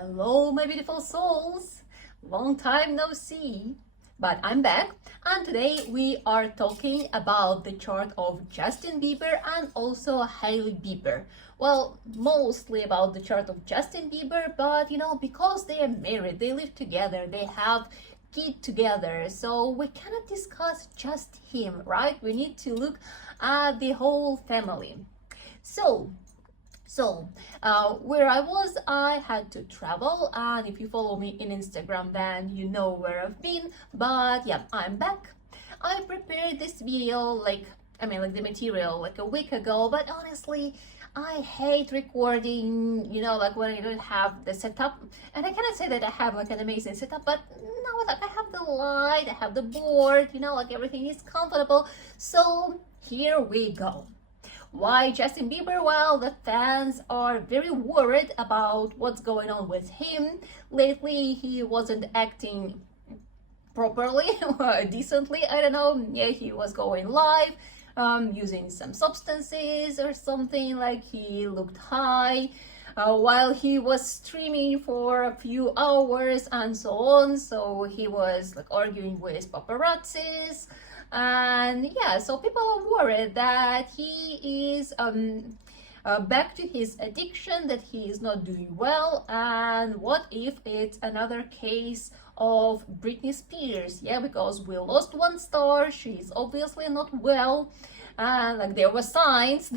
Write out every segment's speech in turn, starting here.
Hello, my beautiful souls. Long time no see, but I'm back, and today we are talking about the chart of Justin Bieber and also Hailey Bieber. Well, mostly about the chart of Justin Bieber, but because they are married, they live together, they have kids together, so we cannot discuss just him, right? We need to look at the whole family. So, where I was, I had to travel, and if you follow me in Instagram, then you know where I've been. But yeah, I'm back. I prepared this video like the material like a week ago, but honestly, I hate recording, like when I don't have the setup. And I cannot say that I have like an amazing setup, but no, like I have the light, I have the board, like everything is comfortable. So here we go. Why Justin Bieber? Well, the fans are very worried about what's going on with him. Lately, he wasn't acting properly or decently. I don't know. Yeah, he was going live, using some substances or something, like he looked high while he was streaming for a few hours and so on. So he was like arguing with paparazzis. And yeah, so people are worried that he is back to his addiction, that he is not doing well. And what if it's another case of Britney Spears? Yeah, because we lost one star, she's obviously not well. And like there were signs,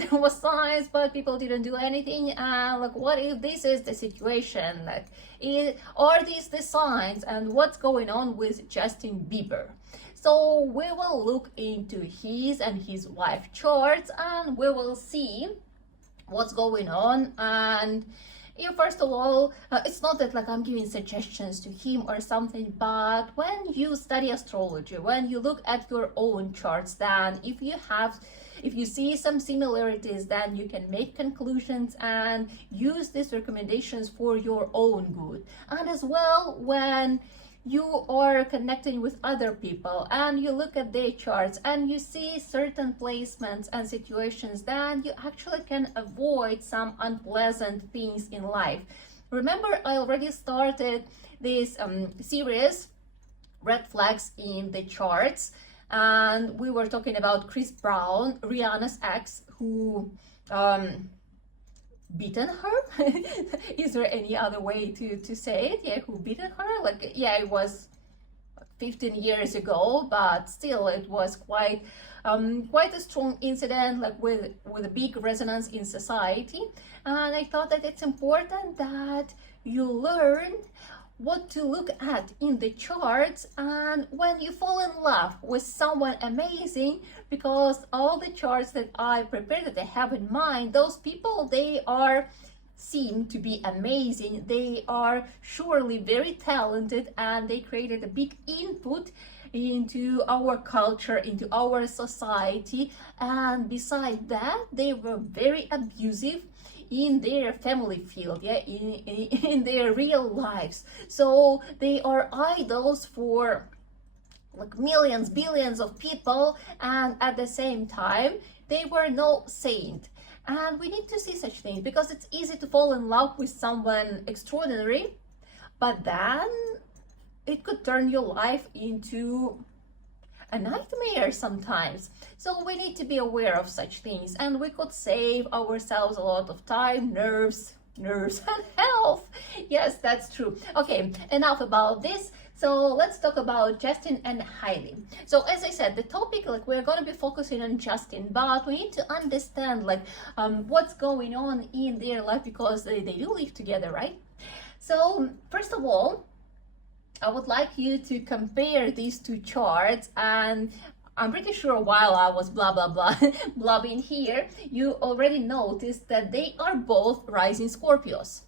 but people didn't do anything. And like, what if this is the situation? Like, are these the signs? And what's going on with Justin Bieber? So we will look into his and his wife charts, and we will see what's going on. And first of all, it's not that like I'm giving suggestions to him or something, but when you study astrology, when you look at your own charts, then if you see some similarities, then you can make conclusions and use these recommendations for your own good. And as well, when you are connecting with other people and you look at their charts and you see certain placements and situations, then you actually can avoid some unpleasant things in life. Remember, I already started this series, Red Flags in the Charts, and we were talking about Chris Brown, Rihanna's ex, who beaten her. Is there any other way to say it? Yeah, who beaten her? Like, yeah, it was 15 years ago, but still it was quite a strong incident, like with a big resonance in society. And I thought that it's important that you learn what to look at in the charts and when you fall in love with someone amazing, because all the charts that I prepared, that I have in mind, those people, they seem to be amazing. They are surely very talented, and they created a big input into our culture, into our society. And besides that, they were very abusive in their family field, yeah, in their real lives. So they are idols for like millions, billions of people, and at the same time they were no saint. And we need to see such things, because it's easy to fall in love with someone extraordinary, but then it could turn your life into a nightmare sometimes. So we need to be aware of such things, and we could save ourselves a lot of time, nerves and health. Yes, that's true. Okay, enough about this. So let's talk about Justin and Hailey. So as I said, the topic, like, we're going to be focusing on Justin, but we need to understand like what's going on in their life, because they do live together, right? So first of all, I would like you to compare these two charts, and I'm pretty sure while I was blabbing here, you already noticed that they are both rising Scorpios.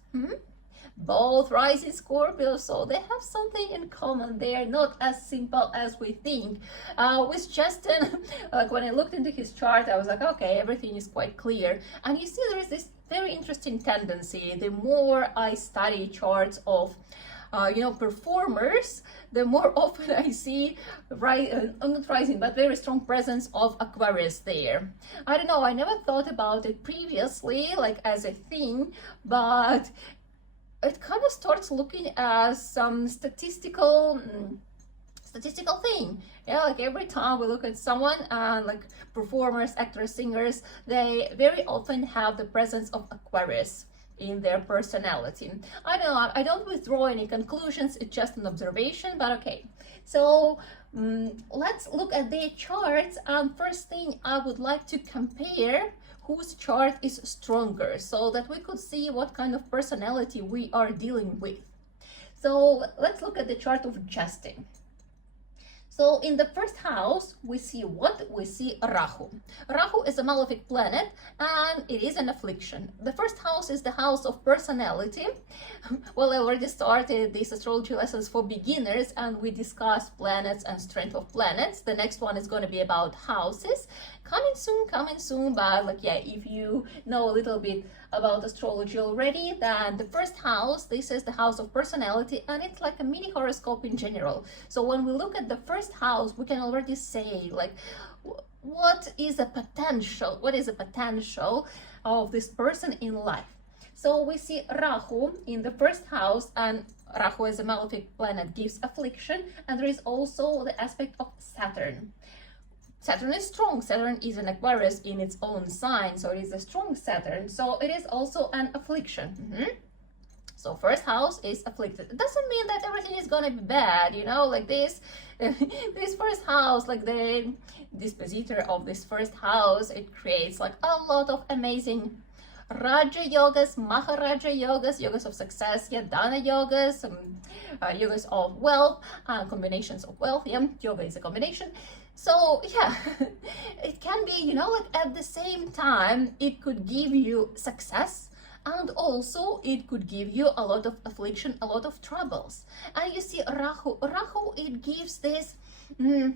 Both rising Scorpios, so they have something in common. They are not as simple as we think. With Justin, like when I looked into his chart, I was like, okay, everything is quite clear. And you see, there is this very interesting tendency. The more I study charts of performers, the more often I see not rising, but very strong presence of Aquarius there. I don't know, I never thought about it previously, like as a thing, but it kind of starts looking as some statistical thing. Yeah, like every time we look at someone, and like performers, actors, singers, they very often have the presence of Aquarius in their personality. I know I don't withdraw any conclusions, it's just an observation, but okay. So let's look at their charts, and first thing I would like to compare whose chart is stronger, so that we could see what kind of personality we are dealing with. So let's look at the chart of Justin. So in the first house, we see what? We see Rahu. Rahu is a malefic planet, and it is an affliction. The first house is the house of personality. Well, I already started these astrology lessons for beginners, and we discussed planets and strength of planets. The next one is going to be about houses. Coming soon, but like, yeah, if you know a little bit about astrology already, then the first house, this is the house of personality, and it's like a mini horoscope in general. So when we look at the first house, we can already say like, what is a potential of this person in life. So we see Rahu in the first house, and Rahu as a malefic planet gives affliction, and there is also the aspect of Saturn. Saturn is strong. Saturn is an Aquarius in its own sign, so it is a strong Saturn. So it is also an affliction. So first house is afflicted. It doesn't mean that everything is gonna be bad, you know, like this. This first house, like the dispositor of this first house, it creates like a lot of amazing Raja yogas, Maharaja yogas, yogas of success, yeah, Dana yogas, yogas of wealth, combinations of wealth. Yeah, yoga is a combination. So yeah, it can be, you know, like at the same time, it could give you success, and also it could give you a lot of affliction, a lot of troubles. And you see Rahu, it gives this, you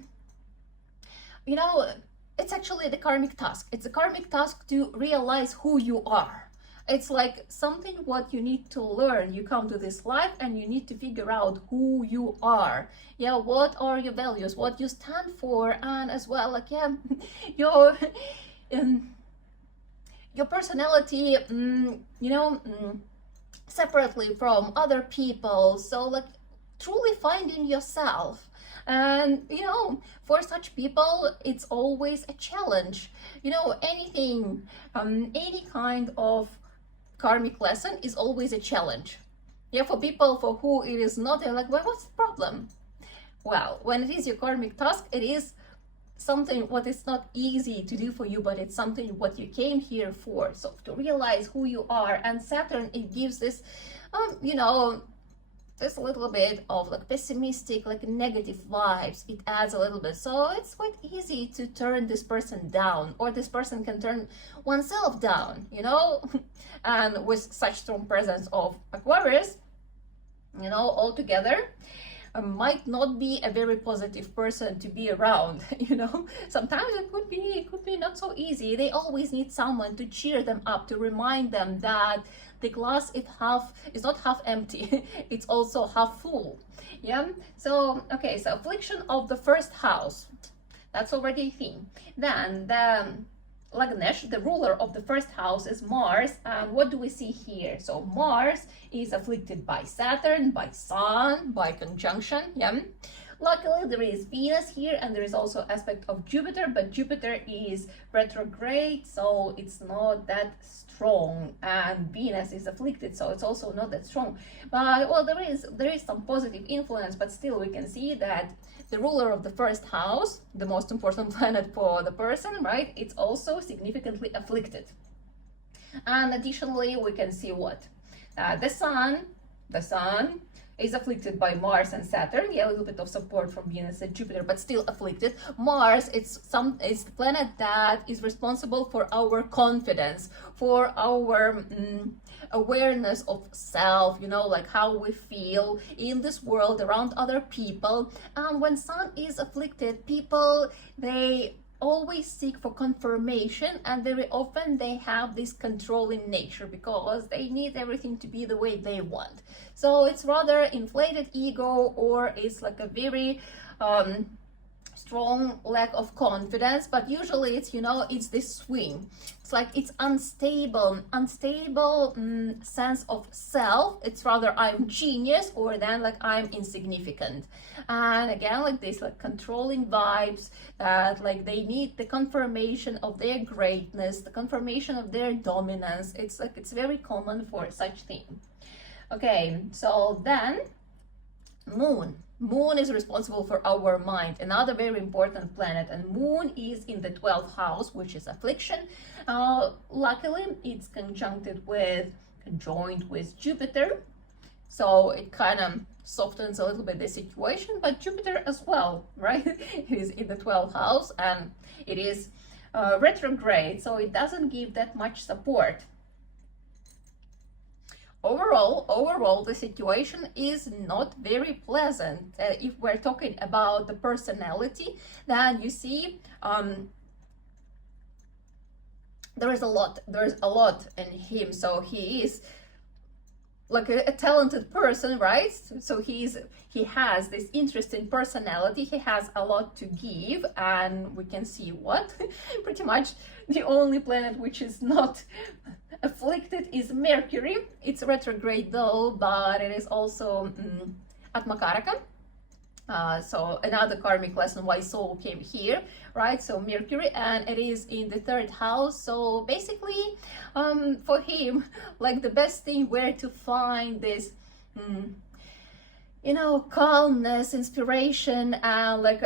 know, it's actually the karmic task. It's a karmic task to realize who you are. It's like something what you need to learn. You come to this life and you need to figure out who you are. Yeah, what are your values, what you stand for, and as well, like, yeah, your personality, you know, separately from other people. So like truly finding yourself. And you know, for such people, it's always a challenge. You know, anything, any kind of karmic lesson is always a challenge. Yeah, for people for who it is not, they're like, well, what's the problem? Well, when it is your karmic task, it is something what is not easy to do for you, but it's something what you came here for. So to realize who you are. And Saturn, it gives this, you know, there's a little bit of like pessimistic, like negative vibes. It adds a little bit. So it's quite easy to turn this person down, or this person can turn oneself down, you know. And with such strong presence of Aquarius, you know, altogether, might not be a very positive person to be around. You know, sometimes it could be not so easy. They always need someone to cheer them up, to remind them that the glass is not half empty, it's also half full. Yeah, so okay, so affliction of the first house, that's already a thing. Then the Lagnesh, the ruler of the first house, is Mars. And what do we see here? So Mars is afflicted by Saturn, by Sun, by conjunction. Yeah. Luckily, there is Venus here, and there is also aspect of Jupiter, but Jupiter is retrograde, so it's not that strong, and Venus is afflicted, so it's also not that strong. But well, there is some positive influence, but still we can see that the ruler of the first house, the most important planet for the person, right, it's also significantly afflicted. And additionally, we can see what? The sun is afflicted by Mars and Saturn. Yeah, a little bit of support from Venus and Jupiter, but still afflicted. Mars, it's the planet that is responsible for our confidence, for our awareness of self, you know, like how we feel in this world around other people. And when Sun is afflicted, people, they always seek for confirmation, and very often they have this controlling nature because they need everything to be the way they want. So it's rather inflated ego, or it's like a very strong lack of confidence, but usually it's, you know, it's this swing. It's like it's unstable sense of self. It's rather I'm genius or then like I'm insignificant. And again, like this, like controlling vibes, that like they need the confirmation of their greatness, the confirmation of their dominance. It's like it's very common for such thing. Okay, so then Moon is responsible for our mind, another very important planet, and Moon is in the 12th house, which is affliction. Luckily, it's conjoined with Jupiter, so it kind of softens a little bit the situation, but Jupiter as well, right? It is in the 12th house and it is retrograde, so it doesn't give that much support. Overall, the situation is not very pleasant. If we're talking about the personality, then you see there's a lot in him. So he is like a talented person, right? So he has this interesting personality. He has a lot to give, and we can see what pretty much the only planet which is not afflicted is Mercury. It's retrograde though, but it is also Atmakaraka. So another karmic lesson why soul came here, right? So Mercury, and it is in the 3rd house. So basically, for him, like the best thing where to find this, you know, calmness, inspiration, and like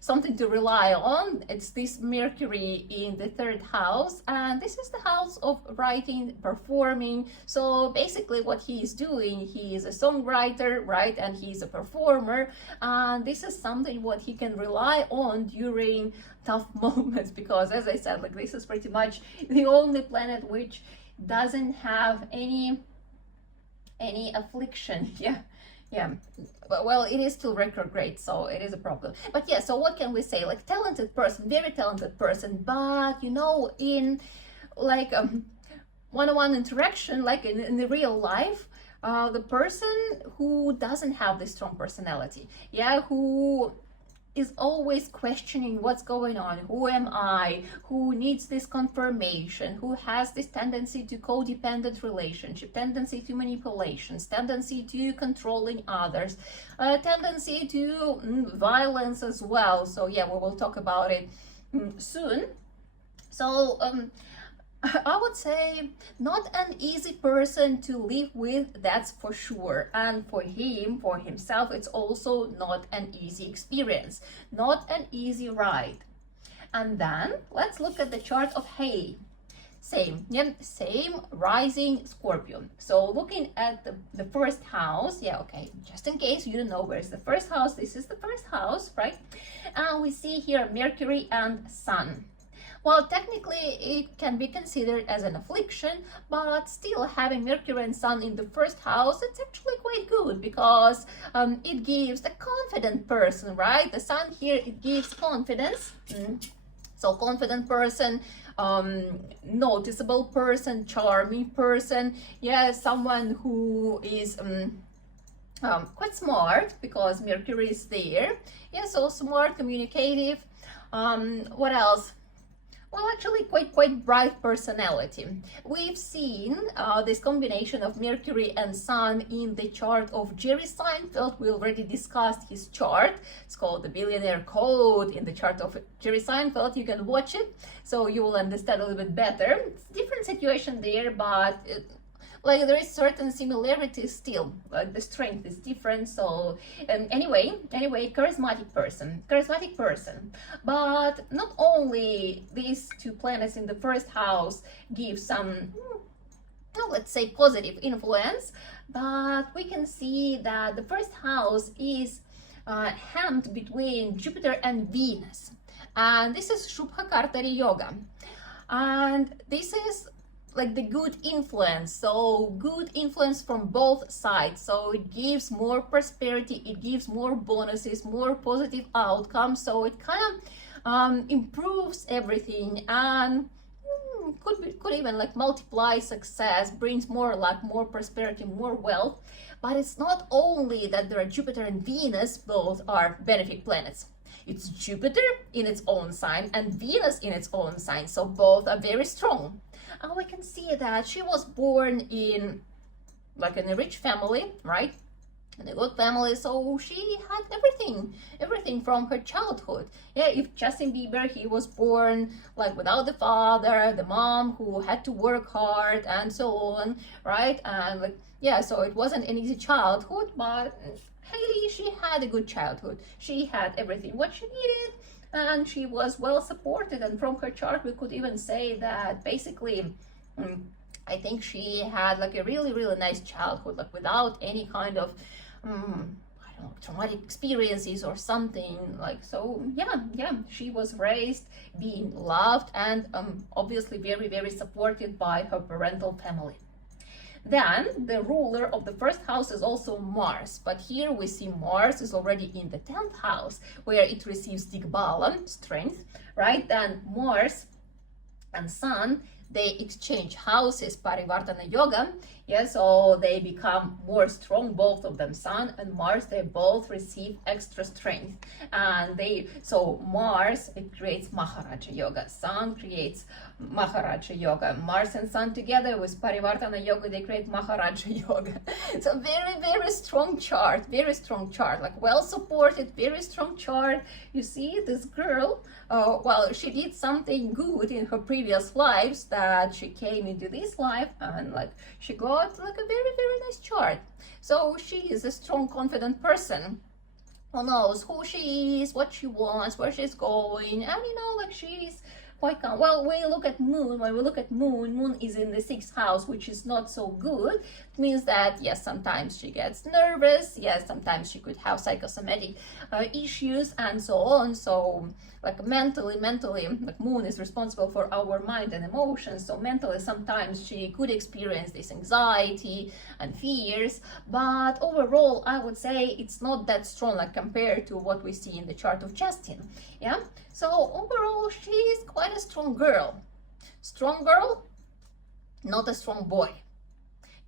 something to rely on. It's this Mercury in the 3rd house, and this is the house of writing, performing. So basically what he is doing, he is a songwriter, right? And he's a performer, and this is something what he can rely on during tough moments, because as I said, like this is pretty much the only planet which doesn't have any affliction. Yeah, well, it is still retrograde, so it is a problem. But yeah, so what can we say? Like talented person, very talented person, but you know, in like one-on-one interaction, like in the real life, the person who doesn't have this strong personality, yeah, who is always questioning what's going on, who am I, who needs this confirmation, who has this tendency to codependent relationship, tendency to manipulations, tendency to controlling others, tendency to violence as well. So yeah, we will talk about it soon. So I would say not an easy person to live with, that's for sure. And for him, for himself, it's also not an easy experience, not an easy ride. And then let's look at the chart of Hailey. Same rising Scorpio. So looking at the 1st house, yeah, okay, just in case you don't know where's the 1st house, this is the 1st house, right? And we see here Mercury and Sun. Well, technically it can be considered as an affliction, but still having Mercury and Sun in the 1st house, it's actually quite good, because it gives a confident person, right? The Sun here, it gives confidence. So confident person, noticeable person, charming person, yeah, someone who is quite smart, because Mercury is there. Yeah, so smart, communicative. What else? Well, actually quite bright personality. We've seen this combination of Mercury and Sun in the chart of Jerry Seinfeld. We already discussed his chart. It's called the Billionaire Code in the chart of Jerry Seinfeld. You can watch it, so you will understand a little bit better. It's a different situation there, but like there is certain similarities still, like the strength is different. So anyway, charismatic person, but not only these two planets in the 1st house give some, let's say, positive influence, but we can see that the 1st house is hemmed between Jupiter and Venus, and this is Shubha Kartari Yoga, and this is like the good influence, so good influence from both sides. So it gives more prosperity, it gives more bonuses, more positive outcomes, so it kind of improves everything, and could even like multiply success, brings more luck, more prosperity, more wealth. But it's not only that there are Jupiter and Venus, both are benefic planets. It's Jupiter in its own sign and Venus in its own sign, so both are very strong. And we can see that she was born in a rich family, right? In a good family, so she had everything from her childhood. Yeah, if Justin Bieber, he was born like without the father, the mom who had to work hard and so on, right? And like, yeah, so it wasn't an easy childhood, but Hailey, she had a good childhood. She had everything what she needed, and she was well supported. And from her chart, we could even say that basically, I think she had like a really, really nice childhood, like without any kind of I don't know, traumatic experiences or something. Like, so yeah, she was raised being loved and obviously very, very supported by her parental family. Then the ruler of the first house is also Mars, but here we see Mars is already in the 10th house, where it receives Digbala, strength, right? Then Mars and Sun, they exchange houses, Parivartana Yoga, yeah, so they become more strong, both of them, Sun and Mars, they both receive extra strength. And so Mars, it creates Maharaja Yoga, Sun creates Maharaja Yoga, Mars and Sun together with Parivartana Yoga, they create Maharaja Yoga. So very, very strong chart, like well supported, very strong chart. You see this girl, well, she did something good in her previous lives that she came into this life, and like she got like a very, very nice chart. So she is a strong, confident person who knows who she is, what she wants, where she's going, and like she's quite calm. Well, when we look at moon is in the 6th house, which is not so good. It means that yes, sometimes she gets nervous, yes, sometimes she could have psychosomatic issues and so on. So like mentally, like moon is responsible for our mind and emotions, so mentally sometimes she could experience this anxiety and fears, but overall I would say it's not that strong, like compared to what we see in the chart of Justin. Yeah, so overall she is quite a strong girl, not a strong boy.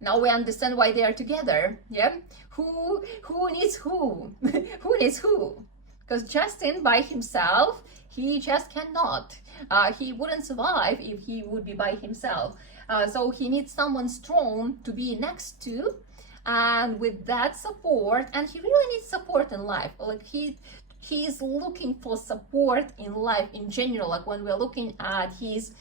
Now we understand why they are together. Yeah, who needs who? Who needs who? Because Justin by himself, he just cannot. He wouldn't survive if he would be by himself. So he needs someone strong to be next to, and with that support, and he really needs support in life. Like he's looking for support in life in general. Like when we're looking at his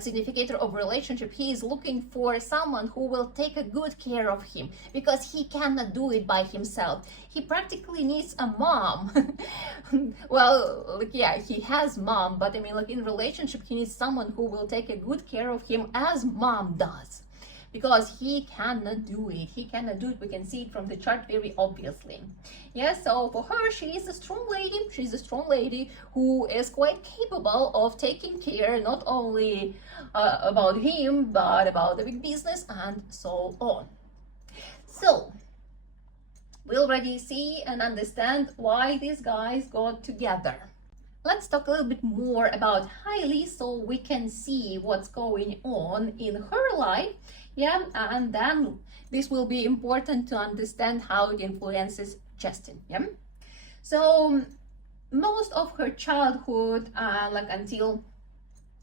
significator of relationship, he is looking for someone who will take a good care of him, because he cannot do it by himself. He practically needs a mom. Well, like, yeah, he has mom, but I mean, like in relationship, he needs someone who will take a good care of him as mom does, because he cannot do it. We can see it from the chart very obviously. Yeah, so for her, she is a strong lady. She's a strong lady who is quite capable of taking care not only about him, but about the big business and so on. So we already see and understand why these guys got together. Let's talk a little bit more about Hailey so we can see what's going on in her life. Yeah, and then this will be important to understand how it influences Justin. Yeah, so most of her childhood, like until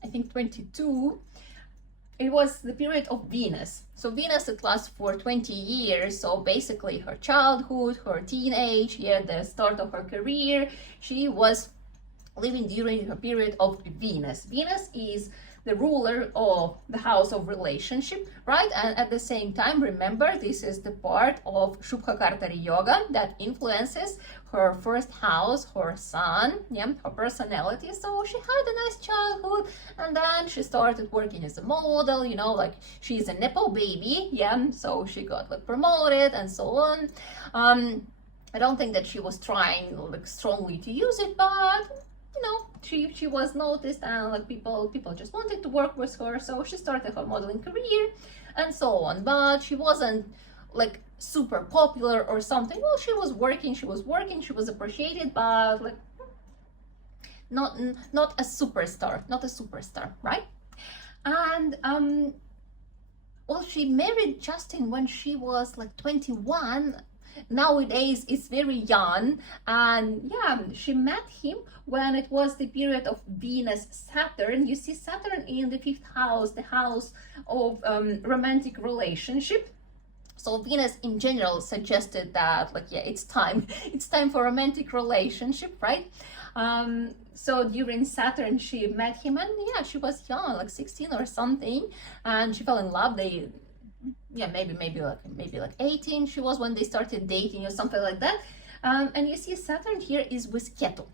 I think 22, it was the period of Venus. So Venus, it lasts for 20 years. So basically her childhood, her teenage, yeah, the start of her career, she was living during her period of Venus. Venus is the ruler of the house of relationship, right? And at the same time, remember, this is the part of Shubha Kartari Yoga that influences her first house, her sun, yeah, her personality. So she had a nice childhood, and then she started working as a model, like she's a Nepo baby, yeah, so she got like promoted and so on. I don't think that she was trying like strongly to use it, but she was noticed, and like people just wanted to work with her, so she started her modeling career and so on. But she wasn't like super popular or something. Well, she was working, she was appreciated, but like not a superstar, right? And well, she married Justin when she was like 21. nowadays is very young. And yeah, she met him when it was the period of Venus Saturn. You see Saturn in the 5th house, the house of romantic relationship. So Venus in general suggested that, like, yeah, it's time for romantic relationship, right? So during Saturn she met him, and yeah, she was young, like 16 or something, and she fell in love. They, yeah, maybe like 18 she was when they started dating or something like that. And you see Saturn here is with Ketu.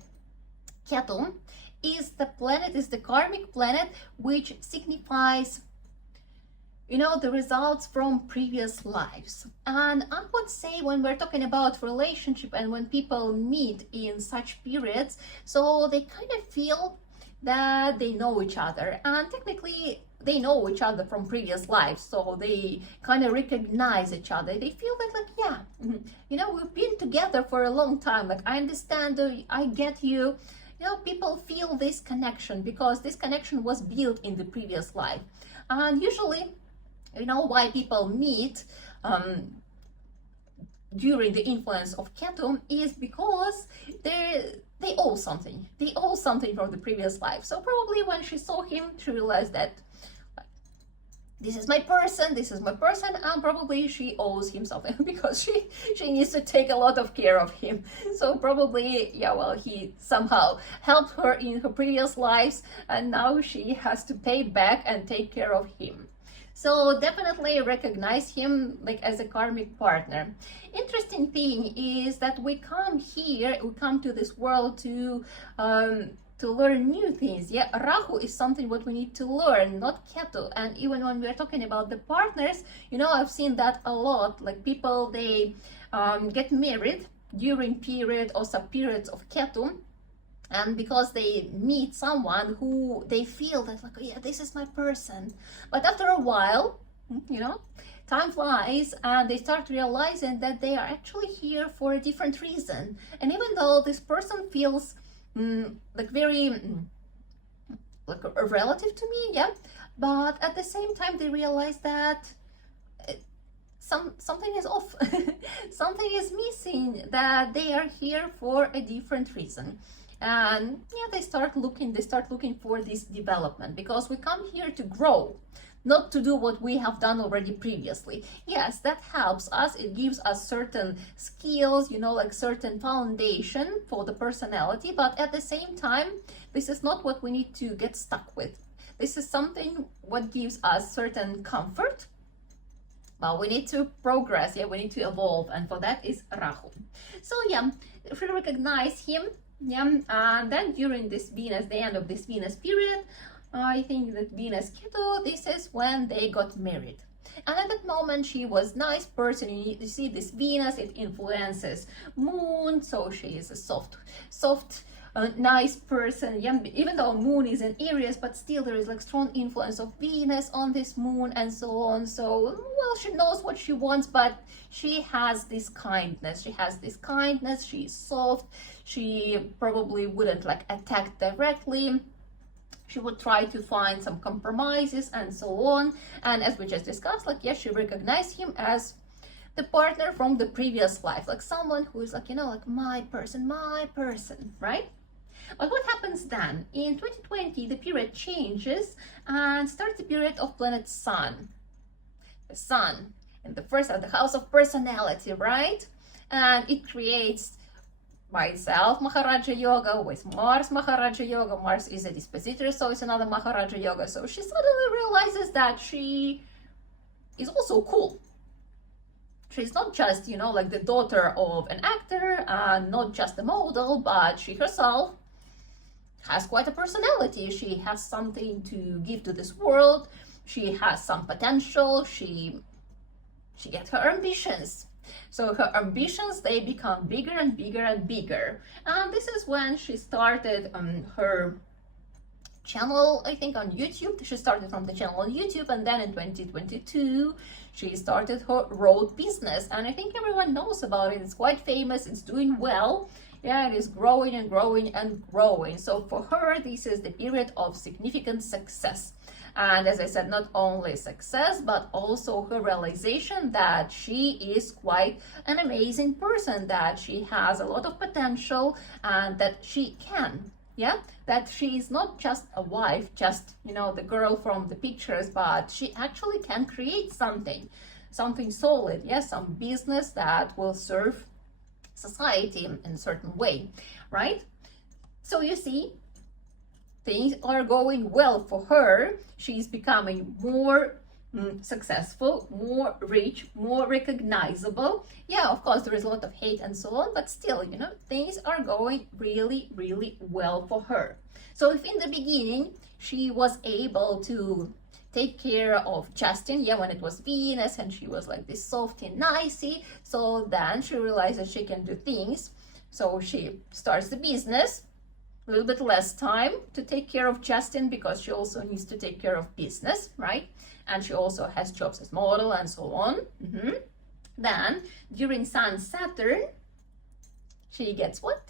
Ketu is the planet, is the karmic planet, which signifies, you know, the results from previous lives. And I would say when we're talking about relationship and when people meet in such periods, so they kind of feel that they know each other, and technically they know each other from previous lives, so they kind of recognize each other. They feel that, like, yeah, you know, we've been together for a long time, like, I understand, I get you. You know, people feel this connection because this connection was built in the previous life. And usually, you know, why people meet during the influence of Ketu is because they owe something. They owe something from the previous life. So probably when she saw him, she realized that, like, this is my person, and probably she owes him something because she needs to take a lot of care of him. So probably, yeah, well, he somehow helped her in her previous lives, and now she has to pay back and take care of him. So definitely recognize him like as a karmic partner. Interesting thing is that we come here, we come to this world to learn new things. Yeah, Rahu is something what we need to learn, not Ketu. And even when we're talking about the partners, you know, I've seen that a lot. Like people, they get married during period or sub-periods of Ketu. And because they meet someone who they feel that, like, oh, yeah, this is my person. But after a while, you know, time flies and they start realizing that they are actually here for a different reason. And even though this person feels like very like a relative to me, yeah, but at the same time they realize that something is off. Something is missing, that they are here for a different reason. And yeah, they start looking for this development, because we come here to grow, not to do what we have done already previously. Yes, that helps us. It gives us certain skills, you know, like certain foundation for the personality. But at the same time, this is not what we need to get stuck with. This is something what gives us certain comfort. Well, we need to progress. Yeah, we need to evolve. And for that is Rahu. So yeah, if we recognize him, yeah, and then during this Venus, the end of this Venus period, I think that Venus Ketu, this is when they got married. And at that moment, she was nice person. You see this Venus, it influences Moon, so she is a soft, nice person. Yeah, even though Moon is in Aries, but still there is like strong influence of Venus on this Moon and so on. So, well, she knows what she wants, but she has this kindness. She's soft. She probably wouldn't like attack directly. She would try to find some compromises and so on. And as we just discussed, like, yes, she recognized him as the partner from the previous life, like someone who is like, you know, like my person, right? But what happens then? In 2020, the period changes and starts the period of planet Sun. The Sun in the first of the house of personality, right? And it creates by itself Maharaja Yoga with Mars Maharaja Yoga. Mars is a dispositor, so it's another Maharaja Yoga. So she suddenly realizes that she is also cool. She's not just, you know, like the daughter of an actor and not just a model, but she herself has quite a personality. She has something to give to this world. She has some potential. She gets her ambitions. So her ambitions, they become bigger and bigger and bigger. And this is when she started her channel, I think, on YouTube. She started from the channel on YouTube, and then in 2022 she started her road business, and I think everyone knows about it. It's quite famous, it's doing well. Yeah, it is growing and growing and growing. So for her, this is the period of significant success. And as I said, not only success, but also her realization that she is quite an amazing person, that she has a lot of potential, and that she can, yeah, that she is not just a wife, just, you know, the girl from the pictures, but she actually can create something solid, yes, some business that will serve society in a certain way, right? So you see, things are going well for her. She's becoming more successful, more rich, more recognizable. Yeah, of course, there is a lot of hate and so on, but still, you know, things are going really, really well for her. So if in the beginning she was able to take care of Justin, yeah, when it was Venus and she was like this softy nicey, so then she realizes she can do things. So she starts the business, a little bit less time to take care of Justin because she also needs to take care of business, right? And she also has jobs as model and so on. Then during Sun Saturn, she gets what?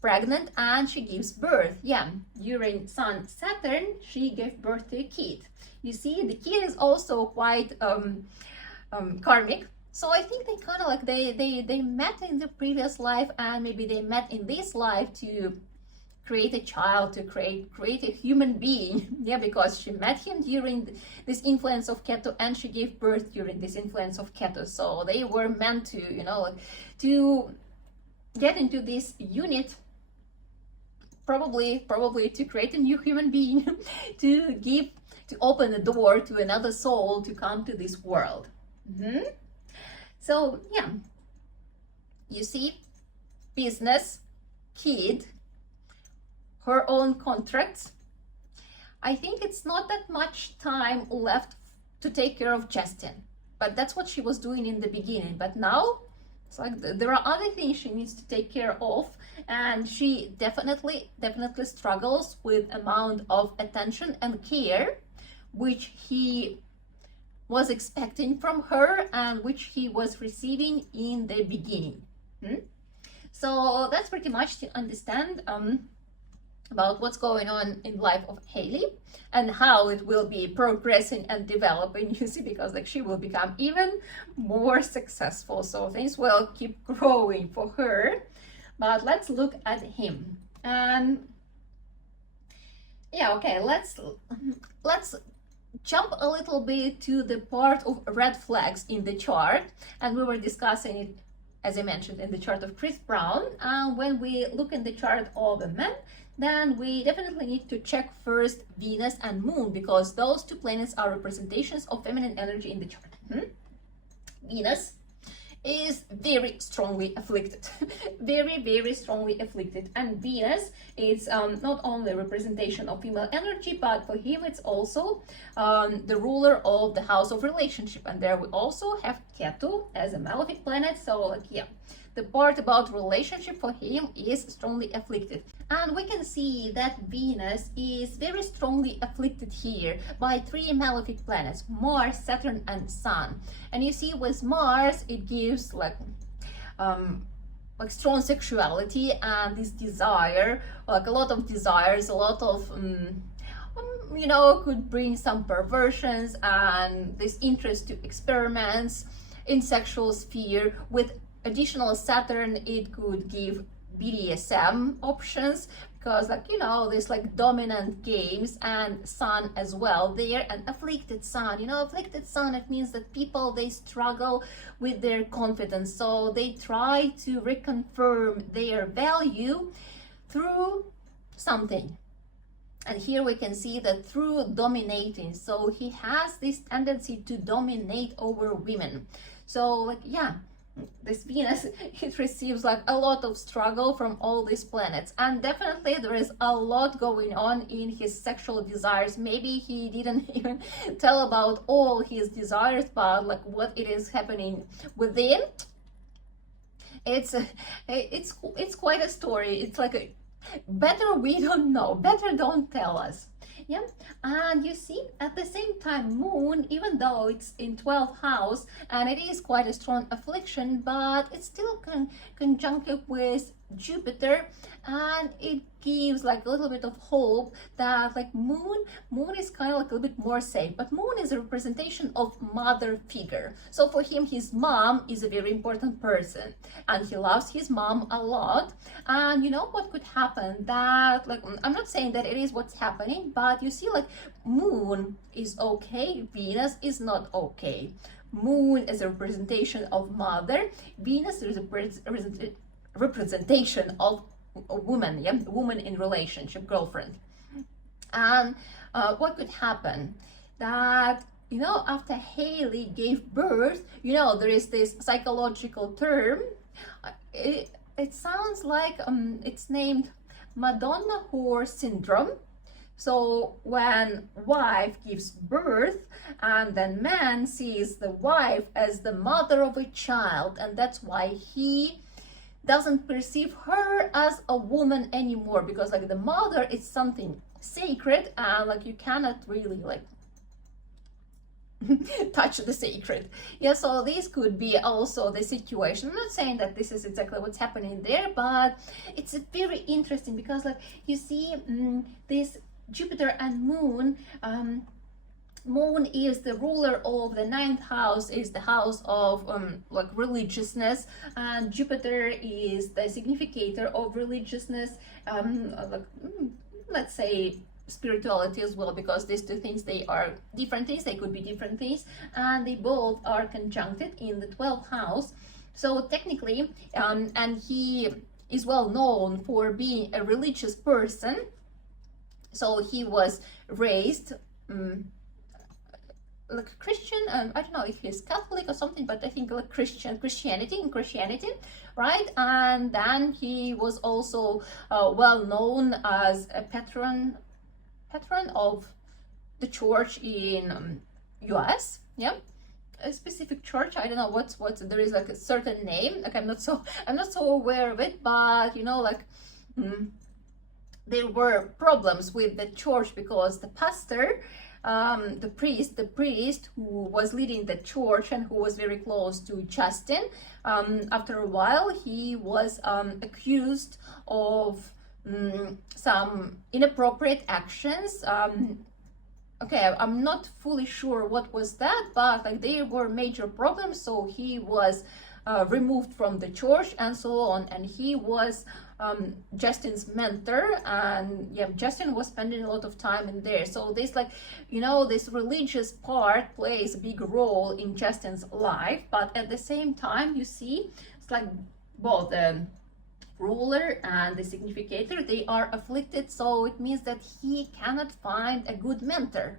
Pregnant, and she gives birth. Yeah, during Sun Saturn, she gave birth to a kid. You see, the kid is also quite karmic. So I think they kind of like they met in the previous life, and maybe they met in this life to create a child, to create a human being. Yeah, because she met him during this influence of Ketu, and she gave birth during this influence of Ketu. So they were meant to, you know, to get into this unit, probably to create a new human being, to open the door to another soul to come to this world. So yeah, you see, business, kid, her own contracts. I think it's not that much time left to take care of Justin, but that's what she was doing in the beginning. But now it's like there are other things she needs to take care of, and she definitely struggles with amount of attention and care which he was expecting from her and which he was receiving in the beginning. So that's pretty much to understand about what's going on in life of Hailey and how it will be progressing and developing, you see, because like she will become even more successful, so things will keep growing for her. But let's look at him. And yeah, okay, let's jump a little bit to the part of red flags in the chart, and we were discussing it, as I mentioned, in the chart of Chris Brown. And when we look in the chart of a man, then we definitely need to check first Venus and Moon, because those two planets are representations of feminine energy in the chart. Venus is very strongly afflicted, very strongly afflicted, and Venus is not only a representation of female energy, but for him it's also the ruler of the house of relationship, and there we also have Ketu as a malefic planet. So like, yeah, the part about relationship for him is strongly afflicted. And we can see that Venus is very strongly afflicted here by three malefic planets, Mars, Saturn, and Sun. And you see, with Mars, it gives like strong sexuality and this desire, like a lot of desires, a lot of you know, could bring some perversions and this interest to experiments in sexual sphere. With additional Saturn, it could give BDSM options, because like, you know, there's like dominant games, and Sun as well there, and afflicted Sun, you know, afflicted Sun, it means that people, they struggle with their confidence, so they try to reconfirm their value through something. And here we can see that through dominating, so he has this tendency to dominate over women. So like, yeah, this Venus, it receives like a lot of struggle from all these planets, and definitely there is a lot going on in his sexual desires. Maybe he didn't even tell about all his desires, but like what it is happening within, it's quite a story. It's like a better we don't know, better don't tell us. Yeah, and you see, at the same time, Moon, even though it's in 12th house and it is quite a strong affliction, but it's still conjunctive with Jupiter, and it gives like a little bit of hope that like moon is kind of like a little bit more safe, but moon is a representation of mother figure. So for him, his mom is a very important person, and he loves his mom a lot. And you know what could happen, that like, I'm not saying that it is what's happening, but you see like moon is okay, Venus is not okay. Moon is a representation of mother, Venus is a representation of a woman, yeah, woman in relationship, girlfriend. And what could happen, that you know, after Hailey gave birth, you know, there is this psychological term, it sounds like it's named Madonna whore syndrome. So when wife gives birth, and then man sees the wife as the mother of a child, and that's why he doesn't perceive her as a woman anymore, because like the mother is something sacred, and like you cannot really like touch the sacred. Yeah, so this could be also the situation. I'm not saying that this is exactly what's happening there, but it's very interesting, because like you see this Jupiter and Moon, Moon is the ruler of the ninth house, is the house of like religiousness, and Jupiter is the significator of religiousness, like, let's say spirituality as well, because these two things, they are different things, they could be different things, and they both are conjuncted in the 12th house. So technically, and he is well known for being a religious person. So he was raised like Christian, I don't know if he's Catholic or something, but I think like Christianity, right? And then he was also well known as a patron of the church in US, yeah, a specific church. I don't know what's there is like a certain name. Like I'm not so aware of it, but you know, like there were problems with the church, because the pastor, the priest who was leading the church and who was very close to Justin, after a while he was accused of some inappropriate actions. Okay, I'm not fully sure what was that, but like there were major problems, so he was removed from the church and so on, and he was Justin's mentor, and yeah, Justin was spending a lot of time in there. So this, like, you know, this religious part plays a big role in Justin's life, but at the same time, you see, it's like both the ruler and the significator, they are afflicted, so it means that he cannot find a good mentor.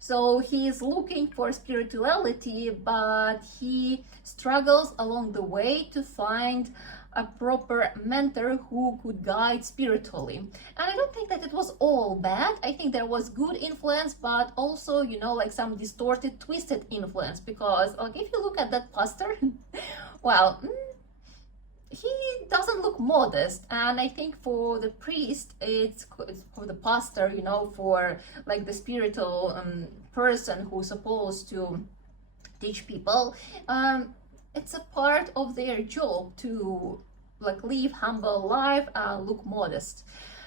So he is looking for spirituality, but he struggles along the way to find a proper mentor who could guide spiritually. And I don't think that it was all bad. I think there was good influence, but also, you know, like some distorted, twisted influence, because like if you look at that pastor, well, he doesn't look modest. And I think for the priest, it's for the pastor, you know, for like the spiritual person who's supposed to teach people, it's a part of their job to like live humble life and look modest.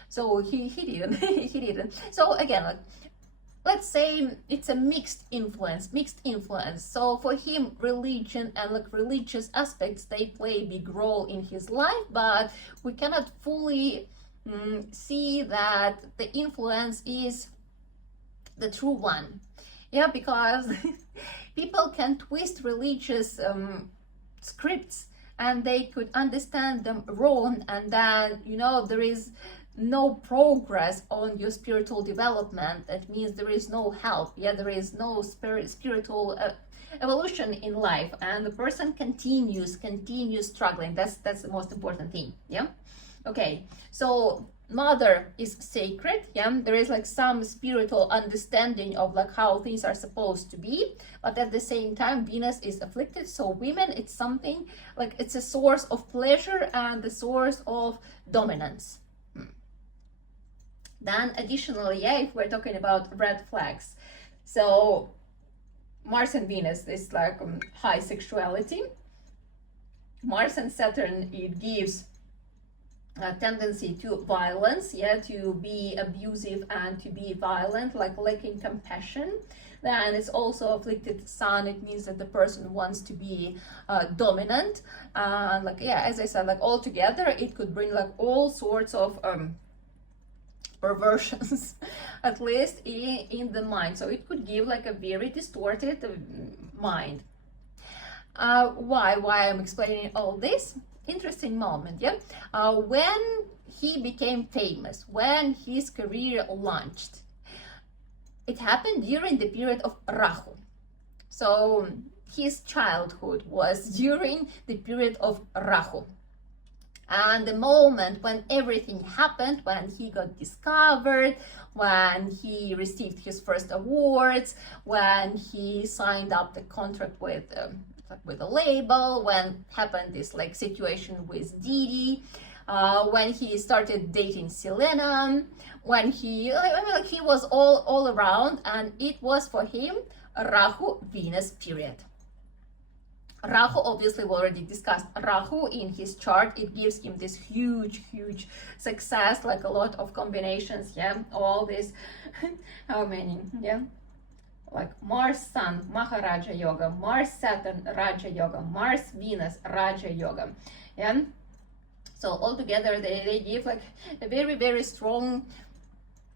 So he didn't he didn't. So again, like, let's say it's a mixed influence. So for him, religion and like religious aspects, they play a big role in his life, but we cannot fully see that the influence is the true one. Yeah, because people can twist religious scripts, and they could understand them wrong, and then, you know, there is no progress on your spiritual development. That means there is no help. Yeah, there is no spiritual evolution in life, and the person continues struggling. That's the most important thing. Yeah. Okay, so mother is sacred. Yeah, there is like some spiritual understanding of like how things are supposed to be, but at the same time Venus is afflicted. So women, it's something like it's a source of pleasure and the source of dominance. Then additionally, yeah, if we're talking about red flags, so Mars and Venus is like high sexuality. Mars and Saturn, it gives tendency to violence, yeah, to be abusive and to be violent, like lacking compassion. Then it's also afflicted sun. It means that the person wants to be dominant, and like, yeah, as I said, like altogether it could bring like all sorts of perversions at least in the mind. So it could give like a very distorted mind. Why I'm explaining all this? Interesting moment, yeah. When he became famous, when his career launched, it happened during the period of Rahu. So his childhood was during the period of Rahu. And the moment when everything happened, when he got discovered, when he received his first awards, when he signed up the contract with a label, when happened this like situation with Didi, when he started dating Selena, when he, like he was all around, and it was for him Rahu Venus period. Rahu, obviously we already discussed Rahu in his chart. It gives him this huge success, like a lot of combinations, yeah, all this how many, yeah, like Mars Sun Maharaja Yoga, Mars Saturn Raja Yoga, Mars Venus Raja Yoga, yeah. So altogether they give like a very strong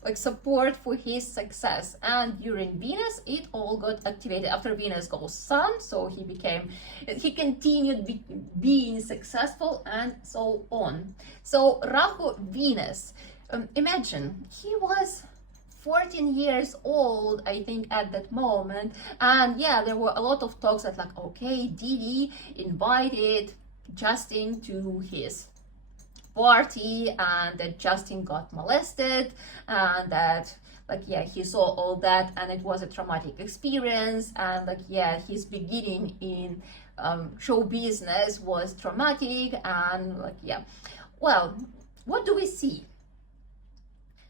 like support for his success. And during Venus it all got activated. After Venus goes Sun, so he continued being successful and so on. So Rahu Venus, imagine he was 14 years old, I think, at that moment. And yeah, there were a lot of talks that like, okay, Didi invited Justin to his party, and that Justin got molested, and that like, yeah, he saw all that, and it was a traumatic experience, and like, yeah, his beginning in show business was traumatic, and like, yeah, well, what do we see?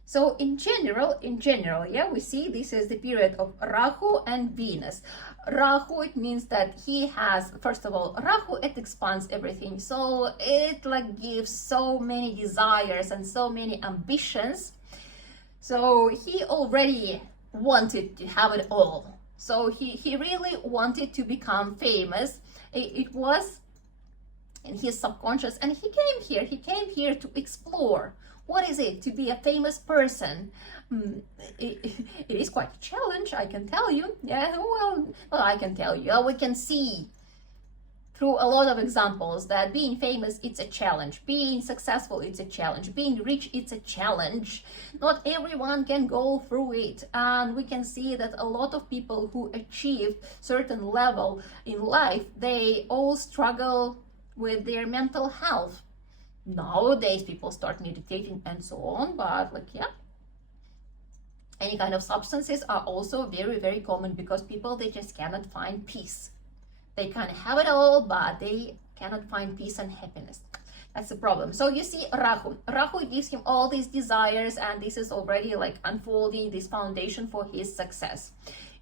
So in general, yeah, we see this is the period of Rahu and Venus. Rahu, it means that he has, first of all, Rahu, it expands everything. So it like gives so many desires and so many ambitions. So he already wanted to have it all. So he really wanted to become famous. It was in his subconscious, and he came here to explore. What is it to be a famous person? It is quite a challenge, I can tell you. Yeah, well, I can tell you. We can see through a lot of examples that being famous, it's a challenge. Being successful, it's a challenge. Being rich, it's a challenge. Not everyone can go through it. And we can see that a lot of people who achieve certain level in life, they all struggle with their mental health. Nowadays people start meditating and so on, but like, yeah, any kind of substances are also very common, because people, they just cannot find peace. They can have it all, but they cannot find peace and happiness. That's the problem. So you see Rahu gives him all these desires, and this is already like unfolding this foundation for his success.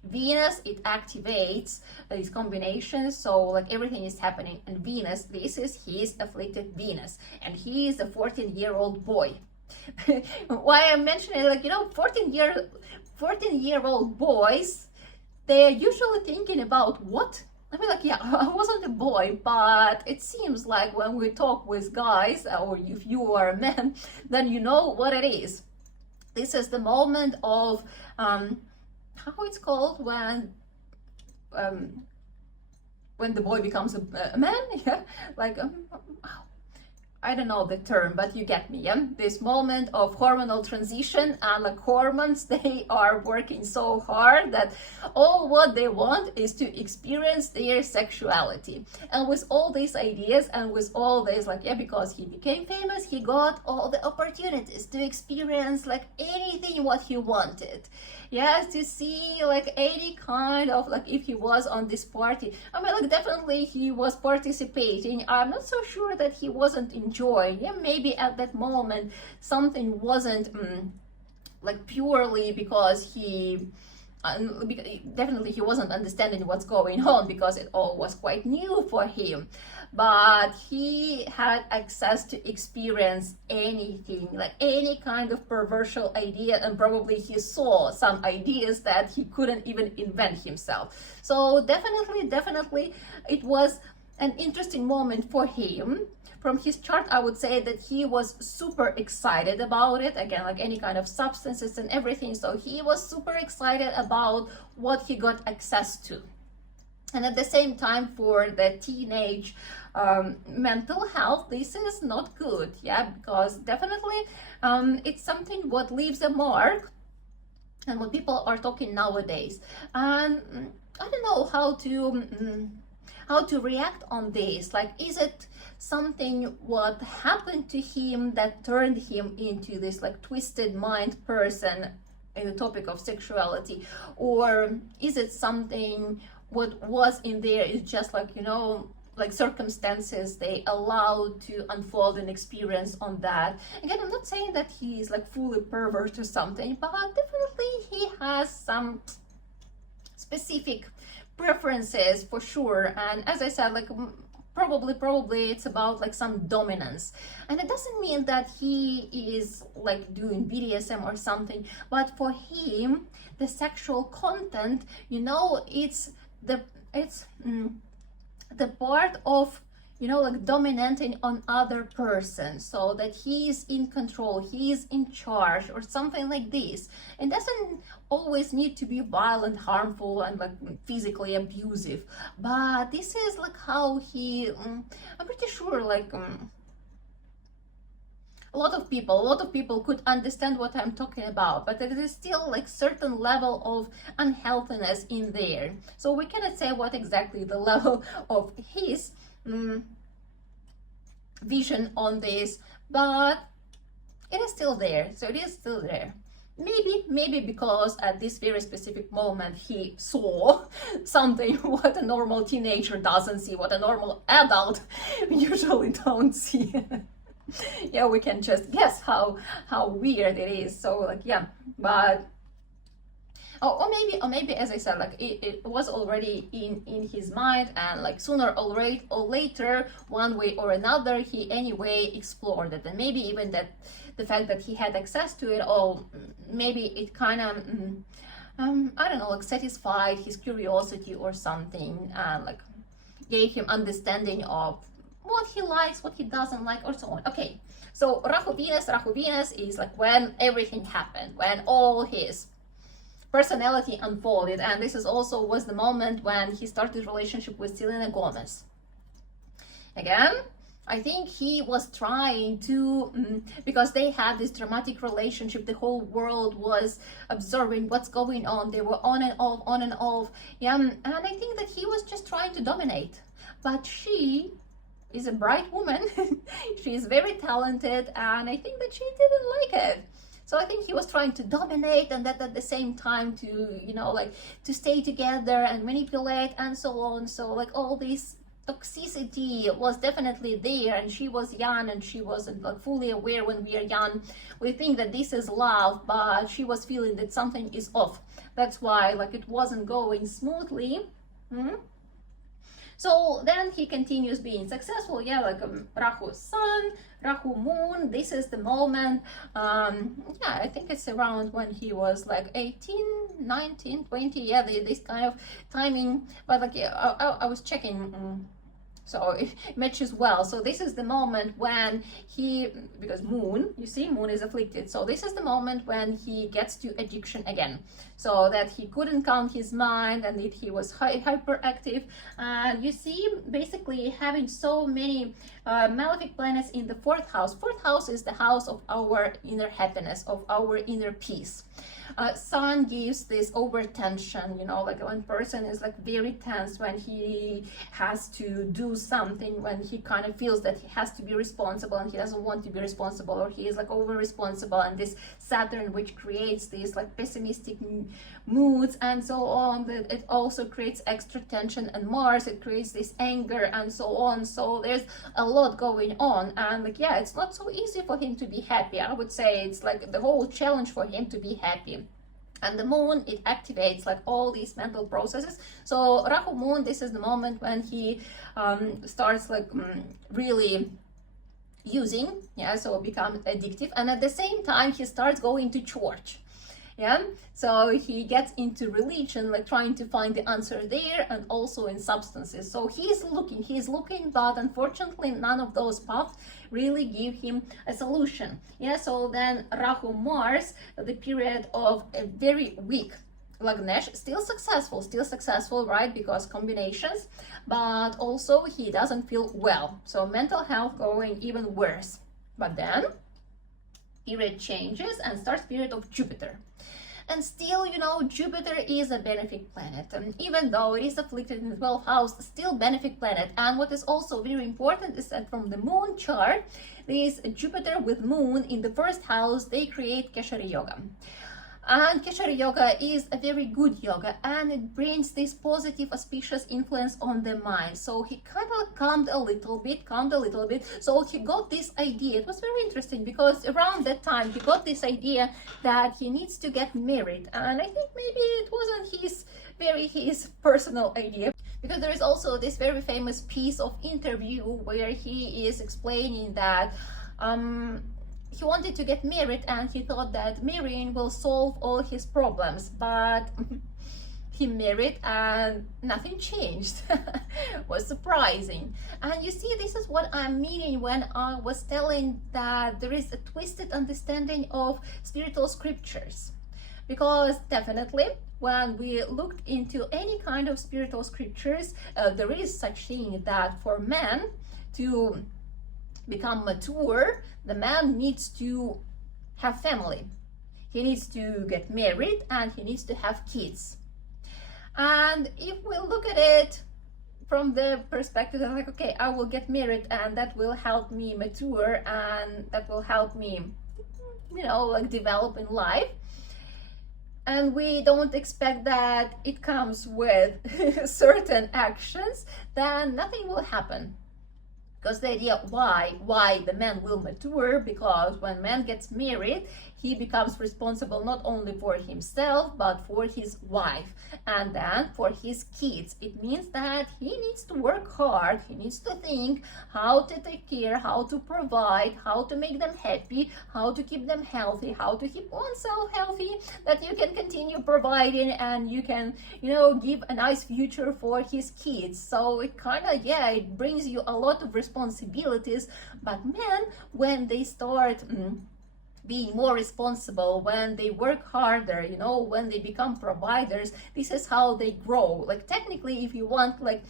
Venus, it activates these combinations, so like everything is happening. And Venus, this is his afflicted Venus, and he is a 14-year-old boy. Why I'm mentioning, like, you know, 14-year-old boys, they are usually thinking about what? I mean, like, yeah, I wasn't a boy, but it seems like when we talk with guys, or if you are a man, then you know what it is. This is the moment of how it's called when the boy becomes a man, yeah, like I don't know the term, but you get me, yeah? This moment of hormonal transition, and like hormones, they are working so hard that all what they want is to experience their sexuality. And with all these ideas, and with all this, like, yeah, because he became famous, he got all the opportunities to experience like anything what he wanted. Yes, to see like any kind of, like, if he was on this party, I mean, like, definitely he was participating. I'm not so sure that he wasn't enjoying. Yeah, maybe at that moment something wasn't like purely because he definitely he wasn't understanding what's going on, because it all was quite new for him. but he had access to experience anything, like any kind of perversion idea, and probably he saw some ideas that he couldn't even invent himself. So definitely it was an interesting moment for him. From his chart, I would say that he was super excited about it. Again, like any kind of substances and everything. So he was super excited about what he got access to. And at the same time, for the teenage mental health, this is not good. Yeah, because definitely it's something what leaves a mark, and what people are talking nowadays. And I don't know how to react on this. Like, is it something what happened to him that turned him into this like twisted mind person in the topic of sexuality, or is it something what was in there is just like, you know, like circumstances they allowed to unfold an experience on that. Again, I'm not saying that he's like fully pervert or something, but definitely he has some specific preferences for sure. And as I said, like probably it's about like some dominance, and it doesn't mean that he is like doing BDSM or something, but for him the sexual content, you know, it's the part of, you know, like dominating on other person, so that he is in control, he is in charge, or something like this. It doesn't always need to be violent, harmful, and like physically abusive, but this is like how he I'm pretty sure like a lot of people could understand what I'm talking about, but there is still like certain level of unhealthiness in there. So we cannot say what exactly the level of his vision on this, but it is still there. So it is still there. Maybe because at this very specific moment he saw something what a normal teenager doesn't see, what a normal adult usually don't see. Yeah, we can just guess how weird it is. So like, yeah, but or maybe as I said, like it was already in his mind, and like sooner or later, one way or another, he anyway explored it. And maybe even that the fact that he had access to it, or maybe it kind of I don't know, like satisfied his curiosity or something, and like gave him understanding of what he likes, what he doesn't like, or so on. Okay, so Rahu Venus is like when everything happened, when all his personality unfolded, and this is also was the moment when he started relationship with Selena Gomez. Again, I think he was trying to, because they had this dramatic relationship, the whole world was observing what's going on, they were on and off, yeah, and I think that he was just trying to dominate. But she is a bright woman, she is very talented, and I think that she didn't like it. So I think he was trying to dominate, and that at the same time to, you know, like to stay together and manipulate and so on. So like all this toxicity was definitely there, and she was young and she wasn't like fully aware. When we are young, we think that this is love, but she was feeling that something is off. That's why like it wasn't going smoothly. So then he continues being successful, yeah, like Rahu Sun, Rahu Moon. This is the moment, yeah, I think it's around when he was like 18, 19, 20, yeah, this kind of timing. But like, yeah, I was checking, so it matches well. So this is the moment when he, because Moon, you see, Moon is afflicted. So this is the moment when he gets to addiction again. So that he couldn't calm his mind, and that he was hyperactive. And you see, basically having so many malefic planets in the fourth house. Fourth house is the house of our inner happiness, of our inner peace. Sun gives this over tension, you know, like when person is like very tense, when he has to do something, when he kind of feels that he has to be responsible and he doesn't want to be responsible, or he is like over responsible, and this Saturn which creates these like pessimistic moods and so on, that it also creates extra tension, and Mars, it creates this anger and so on. So there's a lot going on, and like, yeah, it's not so easy for him to be happy. I would say it's like the whole challenge for him to be happy. And the moon, it activates like all these mental processes. So Rahu moon, this is the moment when he starts like really using, yeah, so it becomes addictive, and at the same time he starts going to church, yeah, so he gets into religion, like trying to find the answer there, and also in substances. So he's looking, but unfortunately none of those paths really give him a solution, yeah. So then Rahu Mars, the period of a very weak Lagnesh, still successful, right, because combinations, but also he doesn't feel well, so mental health going even worse. But then period changes and starts period of Jupiter. And still, you know, Jupiter is a benefic planet, and even though it is afflicted in the 12th house, still benefic planet. And what is also very important is that from the moon chart, this Jupiter with moon in the first house, they create Keshari Yoga. And Keshari Yoga is a very good yoga, and it brings this positive, auspicious influence on the mind. So he kind of calmed a little bit. So he got this idea. It was very interesting because around that time he got this idea that he needs to get married. And I think maybe it wasn't his personal idea, because there is also this very famous piece of interview where he is explaining that he wanted to get married and he thought that marrying will solve all his problems, but he married and nothing changed. Was surprising. And you see, this is what I'm meaning when I was telling that there is a twisted understanding of spiritual scriptures. Because definitely when we looked into any kind of spiritual scriptures, there is such thing that for men to become mature, the man needs to have family. He needs to get married and he needs to have kids. And if we look at it from the perspective of like, okay, I will get married and that will help me mature and that will help me, you know, like develop in life. And we don't expect that it comes with certain actions, then nothing will happen. Because the idea why the man will mature, because when man gets married, he becomes responsible not only for himself but for his wife and then for his kids. It means that he needs to work hard, he needs to think how to take care, how to provide, how to make them happy, how to keep them healthy, how to keep oneself healthy, that you can continue providing and you can, you know, give a nice future for his kids. So it kind of, yeah, it brings you a lot of responsibilities. But men, when they start being more responsible, when they work harder, you know, when they become providers, this is how they grow. Like technically, if you want like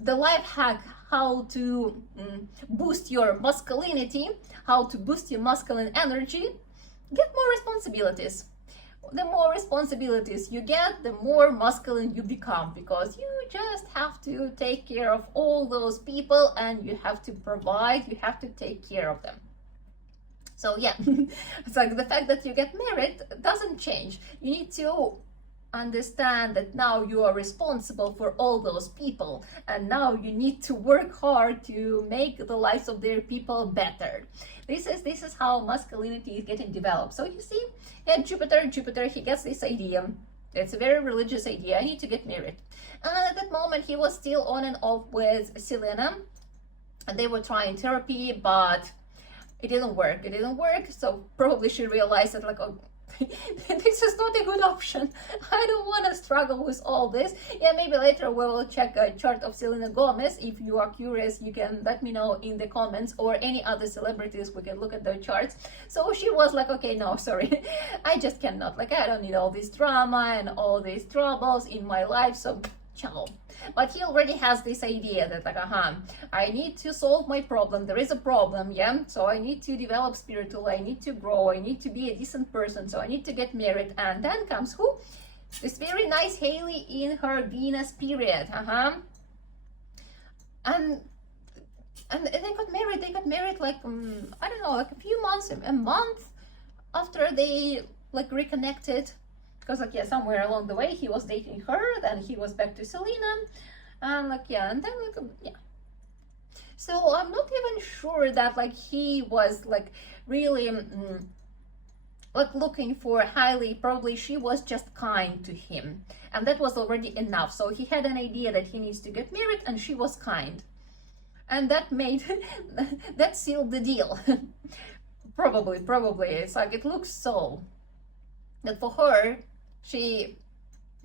the life hack how to boost your masculinity, how to boost your masculine energy, get more responsibilities. The more responsibilities you get, the more masculine you become, because you just have to take care of all those people and you have to provide, you have to take care of them. So yeah, it's like the fact that you get married doesn't change. You need to understand that now you are responsible for all those people and now you need to work hard to make the lives of their people better. This is how masculinity is getting developed. So you see, yeah, Jupiter, he gets this idea. It's a very religious idea. I need to get married. And at that moment, he was still on and off with Selena, and they were trying therapy, but it didn't work. So probably she realized that like, oh, this is not a good option. I don't want to struggle with all this. Yeah, maybe later we will check a chart of Selena Gomez. If you are curious, you can let me know in the comments, or any other celebrities, we can look at their charts. So she was like, okay, no, sorry, I just cannot. Like, I don't need all this drama and all these troubles in my life, so ciao. But he already has this idea that like, I need to solve my problem. There is a problem, yeah? So I need to develop spiritual, I need to grow, I need to be a decent person, so I need to get married. And then comes who? This very nice Hailey in her Venus period, And they got married like, I don't know, like a month after they like reconnected. Because like, yeah, somewhere along the way he was dating her, then he was back to Selena, and like, yeah, and then like, yeah. So I'm not even sure that like he was like really like looking for Hailey. Probably she was just kind to him, and that was already enough. So he had an idea that he needs to get married, and she was kind, and that made that sealed the deal. Probably it's like, it looks so that for her, she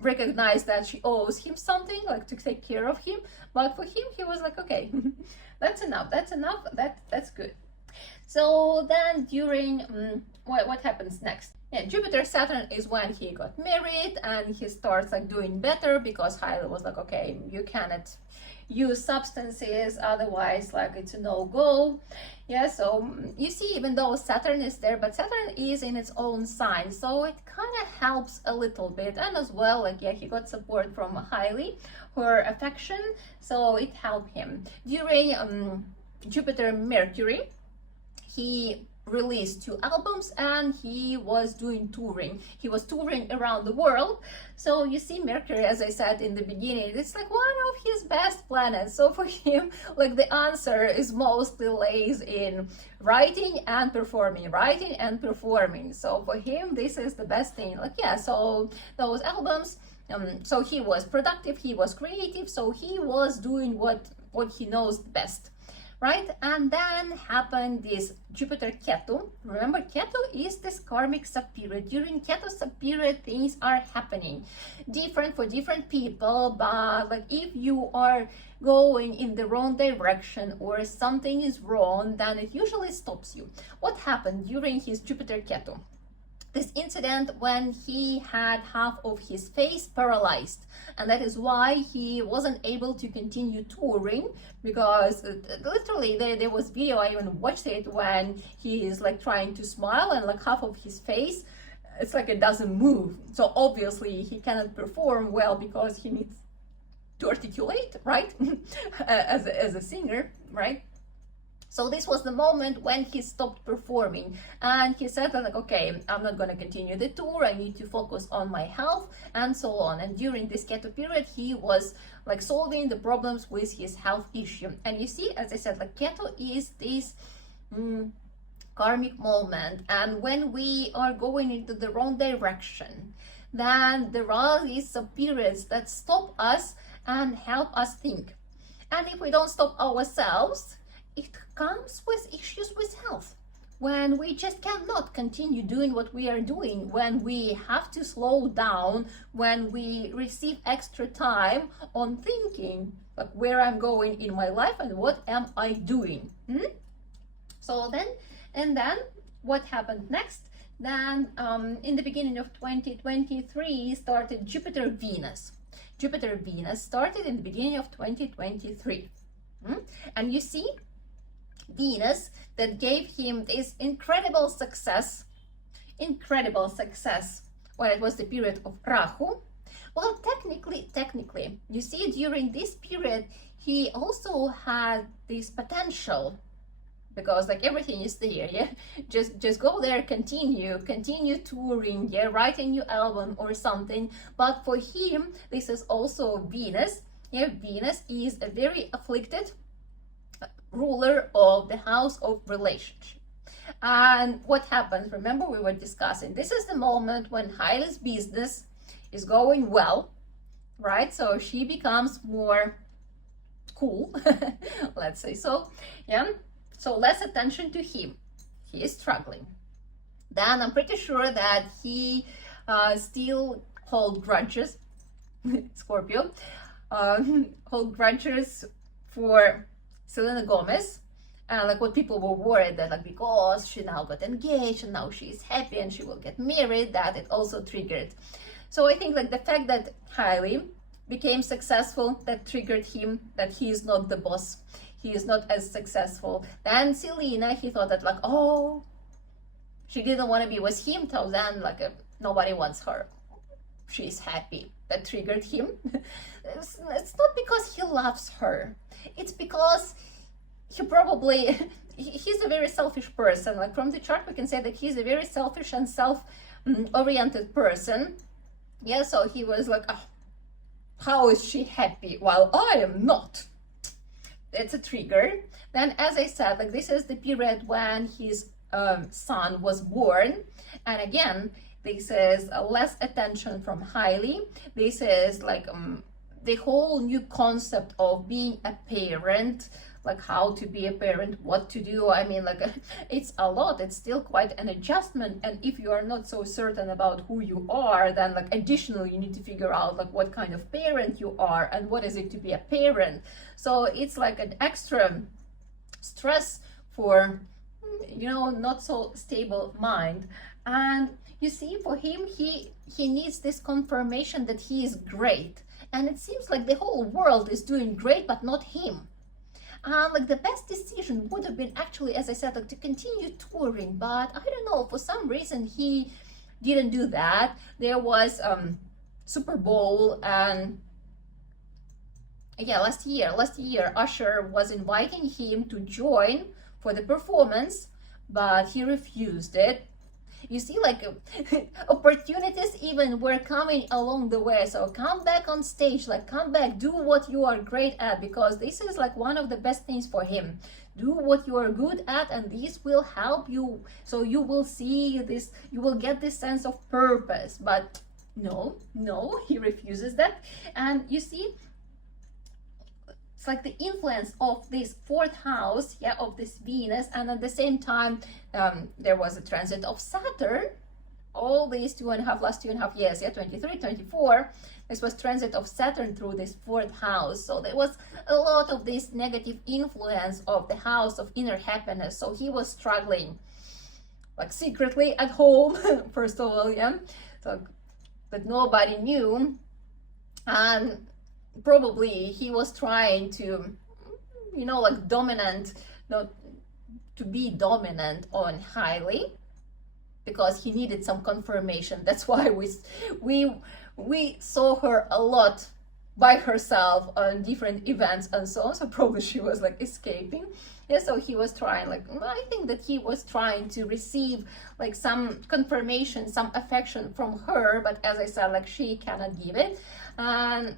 recognized that she owes him something, like to take care of him, but for him, he was like, okay, that's enough, that's good. So then during what happens next? Yeah, Jupiter Saturn is when he got married, and he starts like doing better, because Hailey was like, okay, you cannot use substances, otherwise like it's a no-go. Yeah, so you see, even though Saturn is there, but Saturn is in its own sign, so it kind of helps a little bit. And as well, like, yeah, he got support from Hailey, her affection, so it helped him. During Jupiter Mercury, he released 2 albums, and he was doing touring. He was touring around the world. So you see, Mercury, as I said in the beginning, it's like one of his best planets. So for him, like, the answer is mostly lays in writing and performing, writing and performing. So for him, this is the best thing. Like, yeah, so those albums, so he was productive, he was creative, so he was doing what he knows best. Right? And then happened this Jupiter Ketu. Remember, Ketu is this karmic sub-period. During Ketu sub-period, things are happening different for different people, but like, if you are going in the wrong direction or something is wrong, then it usually stops you. What happened during his Jupiter Ketu? This incident when he had half of his face paralyzed, and that is why he wasn't able to continue touring, because literally there was video, I even watched it, when he is like trying to smile and like half of his face, it's like it doesn't move. So obviously he cannot perform well, because he needs to articulate, right? as a singer, right? So this was the moment when he stopped performing, and he said like, okay, I'm not going to continue the tour, I need to focus on my health, and so on. And during this Ketu period, he was like solving the problems with his health issue. And you see, as I said, like, Ketu is this karmic moment, and when we are going into the wrong direction, then there are these sub-periods that stop us and help us think. And if we don't stop ourselves, it comes with issues with health. When we just cannot continue doing what we are doing, when we have to slow down, when we receive extra time on thinking, like, where I'm going in my life and what am I doing. So then what happened next? Then in the beginning of 2023 started Jupiter Venus. Jupiter Venus started in the beginning of 2023. And you see, Venus, that gave him this incredible success when it was the period of Rahu. Well, technically, you see, during this period, he also had this potential, because like everything is there, yeah, just go there, continue touring, yeah, write a new album or something. But for him, this is also Venus. Yeah, Venus is a very afflicted ruler of the house of relationship. And what happens, remember we were discussing, this is the moment when Hailey's business is going well, right? So she becomes more cool, let's say so, yeah. So less attention to him, he is struggling. Then I'm pretty sure that he still hold grudges, Scorpio, hold grudges for Selena Gomez, and like what people were worried that, like, because she now got engaged and now she is happy and she will get married, that it also triggered. So I think like the fact that Hailey became successful, that triggered him, that he is not the boss, he is not as successful. Then Selena, he thought that like, oh, she didn't want to be with him, so then like nobody wants her, she's happy. That triggered him. It's not because he loves her, it's because he's a very selfish person. Like, from the chart we can say that he's a very selfish and self-oriented person. Yeah, so he was like, oh, how is she happy while I am not? It's a trigger. Then, as I said, like, this is the period when his son was born. And again, this is less attention from Hailey. This is like the whole new concept of being a parent, like how to be a parent, what to do. I mean, like it's a lot. It's still quite an adjustment. And if you are not so certain about who you are, then like additionally you need to figure out like what kind of parent you are and what is it to be a parent. So it's like an extra stress for, you know, not so stable mind. And you see, for him, he needs this confirmation that he is great. And it seems like the whole world is doing great, but not him. Like the best decision would have been actually, as I said, like to continue touring, but I don't know, for some reason he didn't do that. There was Super Bowl, and yeah, last year Usher was inviting him to join for the performance, but he refused it. You see, like opportunities even were coming along the way. So come back on stage, like come back, do what you are great at, because this is like one of the best things for him. Do what you are good at, and this will help you. So you will see this, you will get this sense of purpose. But no, he refuses that. And you see, it's like the influence of this fourth house, yeah, of this Venus, and at the same time there was a transit of Saturn. All these last 2.5 years, yeah, 23, 24, this was transit of Saturn through this fourth house. So there was a lot of this negative influence of the house of inner happiness. So he was struggling like secretly at home, first of all, yeah, so that nobody knew. And probably he was trying to, you know, like to be dominant on Hailey, because he needed some confirmation. That's why we saw her a lot by herself on different events and so on. So probably she was like escaping. Yeah, so he was trying, like, I think that he was trying to receive like some confirmation, some affection from her, but as I said, like she cannot give it. And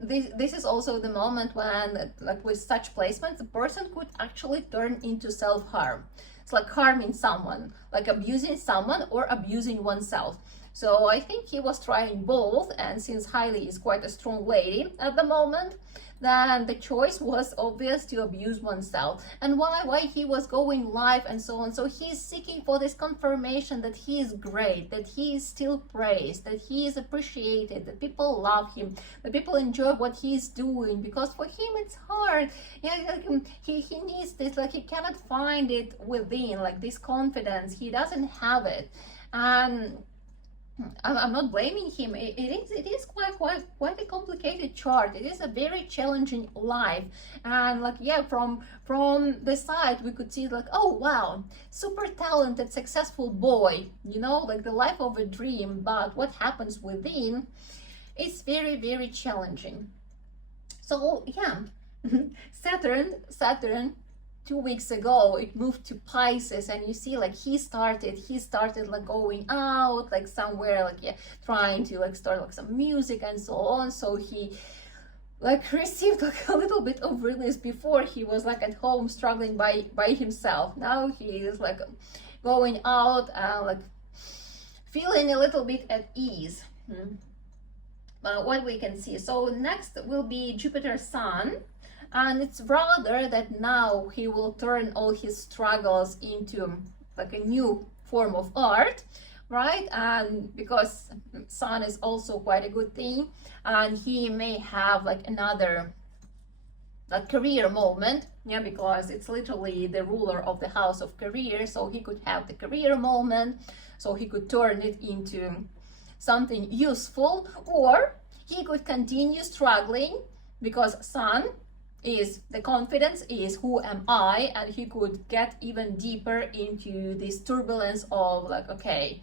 this is also the moment when, like with such placements, the person could actually turn into self-harm. It's like harming someone, like abusing someone or abusing oneself. So I think he was trying both, and since Hailey is quite a strong lady at the moment, then the choice was obvious to abuse oneself. And why he was going live and so on. So he's seeking for this confirmation that he is great, that he is still praised, that he is appreciated, that people love him, that people enjoy what he's doing, because for him it's hard. Yeah, like he needs this, like he cannot find it within, like this confidence, he doesn't have it. And I'm not blaming him. It is quite a complicated chart. It is a very challenging life, and like, yeah, from the side we could see like, oh wow, super talented, successful boy, you know, like the life of a dream. But what happens within is very, very challenging. So yeah, Saturn 2 weeks ago it moved to Pisces, and you see like he started like going out like somewhere, like, yeah, trying to like start like some music and so on. So he like received like a little bit of release. Before he was like at home struggling by himself. Now he is like going out and like feeling a little bit at ease. What we can see. So next will be Jupiter Sun. And it's rather that now he will turn all his struggles into like a new form of art, right? And because Sun is also quite a good thing, and he may have like another like career moment, yeah, because it's literally the ruler of the house of career. So he could have the career moment, so he could turn it into something useful, or he could continue struggling, because Sun is the confidence, is who am I, and he could get even deeper into this turbulence of like, okay,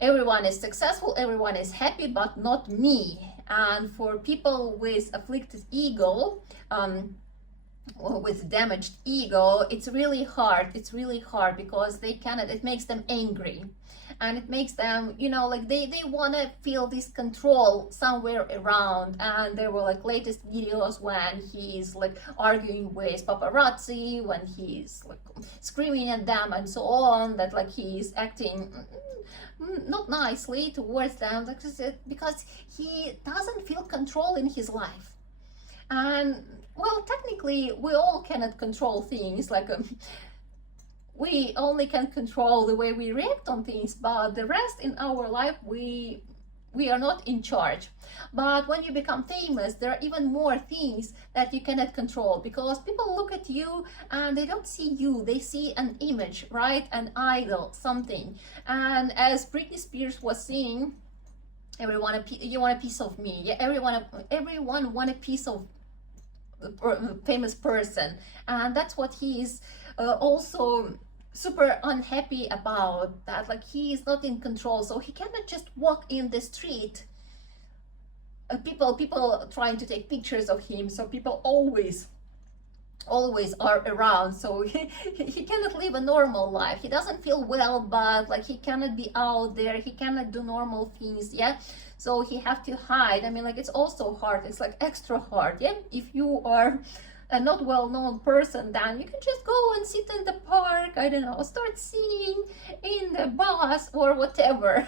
everyone is successful, everyone is happy, but not me. And for people with afflicted ego, or with damaged ego, it's really hard because they cannot, it makes them angry. and it makes them, you know, like they want to feel this control somewhere around. And there were like latest videos when he's like arguing with paparazzi, when he's like screaming at them and so on, that like he's acting not nicely towards them, like, because he doesn't feel control in his life. And well, technically we all cannot control things, like we only can control the way we react on things, but the rest in our life we are not in charge. But when you become famous, there are even more things that you cannot control, because people look at you and they don't see you, they see an image, right? An idol, something. And as Britney Spears was saying, everyone, you want a piece of me. Yeah, everyone want a piece of a famous person, and that's what he is also super unhappy about, that like he is not in control, so he cannot just walk in the street. People trying to take pictures of him, so people always are around, so he cannot live a normal life. He doesn't feel well, but like he cannot be out there, he cannot do normal things, yeah. So he have to hide. I mean, like, it's also hard, it's like extra hard, yeah. If you are a not well-known person, then you can just go and sit in the park, I don't know, start singing in the bus or whatever.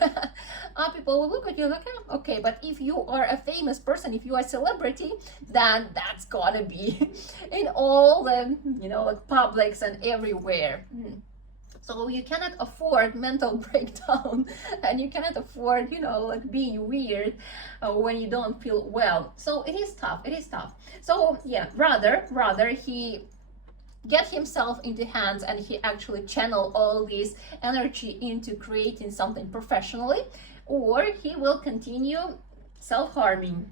People will look at you like, oh, okay. But if you are a famous person, if you are a celebrity, then that's gonna be in all the, you know, like publics and everywhere. So you cannot afford mental breakdown, and you cannot afford, you know, like being weird when you don't feel well. So it is tough, it is tough. So yeah, rather he get himself into hands and he actually channel all this energy into creating something professionally, or he will continue self-harming.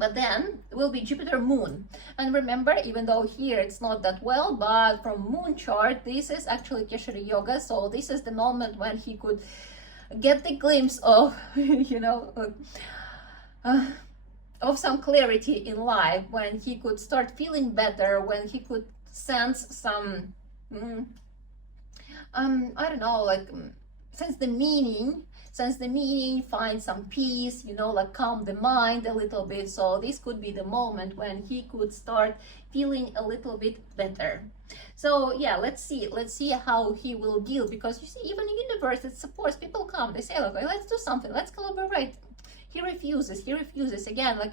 But then it will be Jupiter Moon. And remember, even though here it's not that well, but from Moon chart, this is actually Keshari Yoga. So this is the moment when he could get the glimpse of, you know, of some clarity in life, when he could start feeling better, when he could sense some, I don't know, like sense the meaning, find some peace, you know, like calm the mind a little bit. So this could be the moment when he could start feeling a little bit better. So yeah, let's see how he will deal, because you see, even the universe, it supports. People come, they say, okay, let's do something, let's collaborate. He refuses again. Like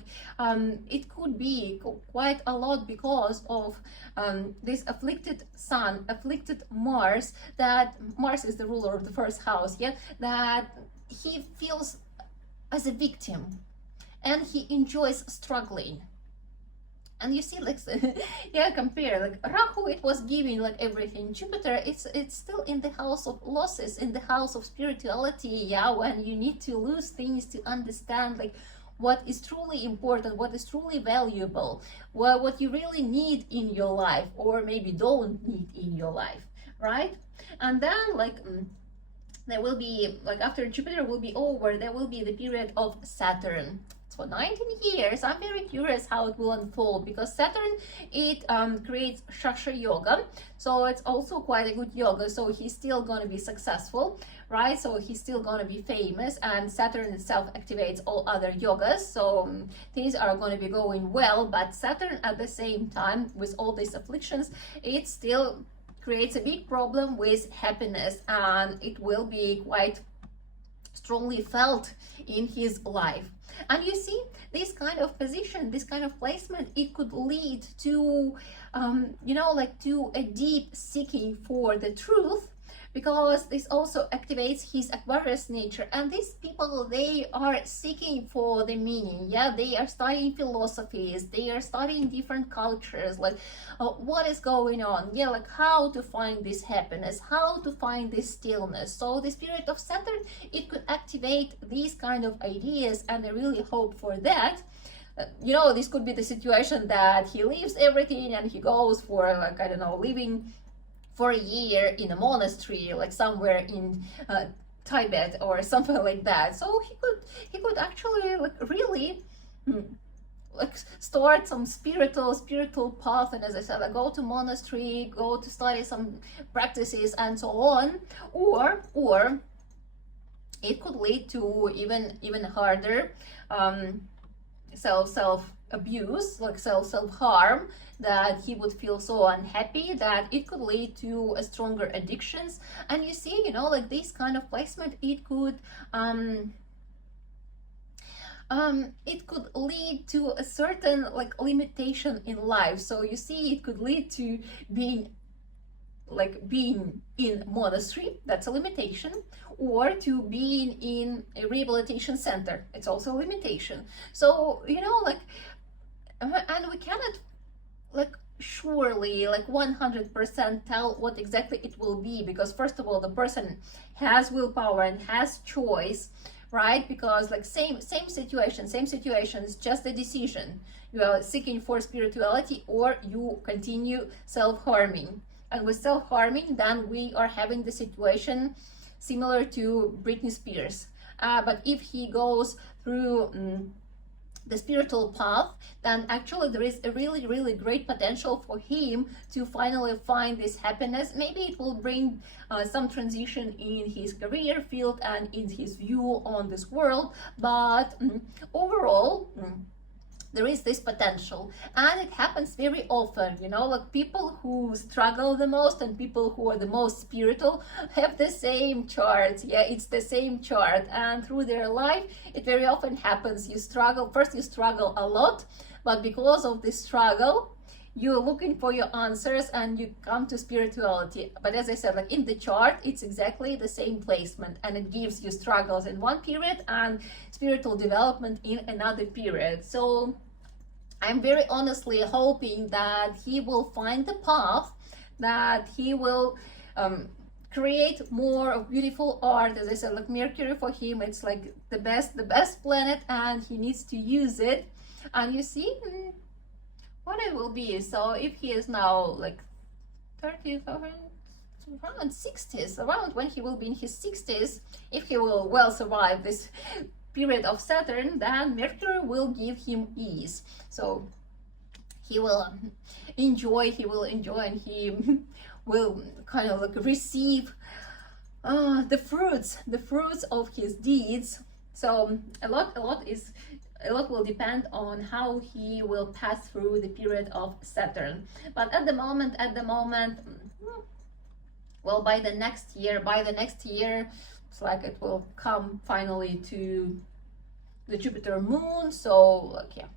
it could be quite a lot because of this afflicted sun, afflicted Mars, that Mars is the ruler of the first house, yeah, that he feels as a victim and he enjoys struggling. And you see, like, yeah, compare, like Rahu, it was giving like everything. Jupiter, it's still in the house of losses, in the house of spirituality, yeah, when you need to lose things to understand like what is truly important, what is truly valuable, what you really need in your life, or maybe don't need in your life, right? And then like there will be, like, after Jupiter will be over, there will be the period of Saturn. For 19 years. I'm very curious how it will unfold, because Saturn, it creates Shastra Yoga, so it's also quite a good yoga. So he's still going to be successful, right? So he's still going to be famous, and Saturn itself activates all other yogas, so things are going to be going well. But Saturn at the same time, with all these afflictions, it still creates a big problem with happiness, and it will be quite strongly felt in his life. And you see, this kind of position, this kind of placement, it could lead to you know, like to a deep seeking for the truth, because this also activates his Aquarius nature. And these people, they are seeking for the meaning, yeah, they are studying philosophies, they are studying different cultures, like what is going on, yeah, like how to find this happiness, how to find this stillness. So the spirit of Saturn, it could activate these kind of ideas, and I really hope for that. You know, this could be the situation that he leaves everything and he goes for, like, I don't know, living for a year in a monastery, like somewhere in Tibet or something like that. So he could actually, like, really like start some spiritual path, and as I said, like, go to monastery, go to study some practices and so on, or it could lead to even harder self abuse, like self harm, that he would feel so unhappy that it could lead to a stronger addictions. And you see, you know, like this kind of placement, it could lead to a certain like limitation in life. So you see, it could lead to being in monastery, that's a limitation, or to being in a rehabilitation center, it's also a limitation. So, you know, like, and we cannot like surely like 100% tell what exactly it will be, because first of all, the person has willpower and has choice, right? Because like same situation, is just a decision. You are seeking for spirituality, or you continue self-harming. And with self-harming, then we are having the situation similar to Britney Spears. But if he goes through the spiritual path, then actually there is a really great potential for him to finally find this happiness. Maybe it will bring some transition in his career field and in his view on this world, but overall, there is this potential. And it happens very often, you know, like people who struggle the most and people who are the most spiritual have the same chart. Yeah, it's the same chart, and through their life it very often happens. You struggle a lot, but because of this struggle, you're looking for your answers and you come to spirituality. But as I said, like in the chart, it's exactly the same placement, and it gives you struggles in one period and spiritual development in another period. So I'm very honestly hoping that he will find the path, that he will create more of beautiful art. As I said, like Mercury for him, it's like the best planet, and he needs to use it. And you see what it will be. So if he is now like 30, around 60s, around when he will be in his 60s, if he will well survive this period of Saturn, then Mercury will give him ease. So he will enjoy, and he will kind of like receive the fruits of his deeds. So a lot will depend on how he will pass through the period of Saturn. But at the moment, well, by the next year, it's like it will come finally to the Jupiter moon. So like, yeah,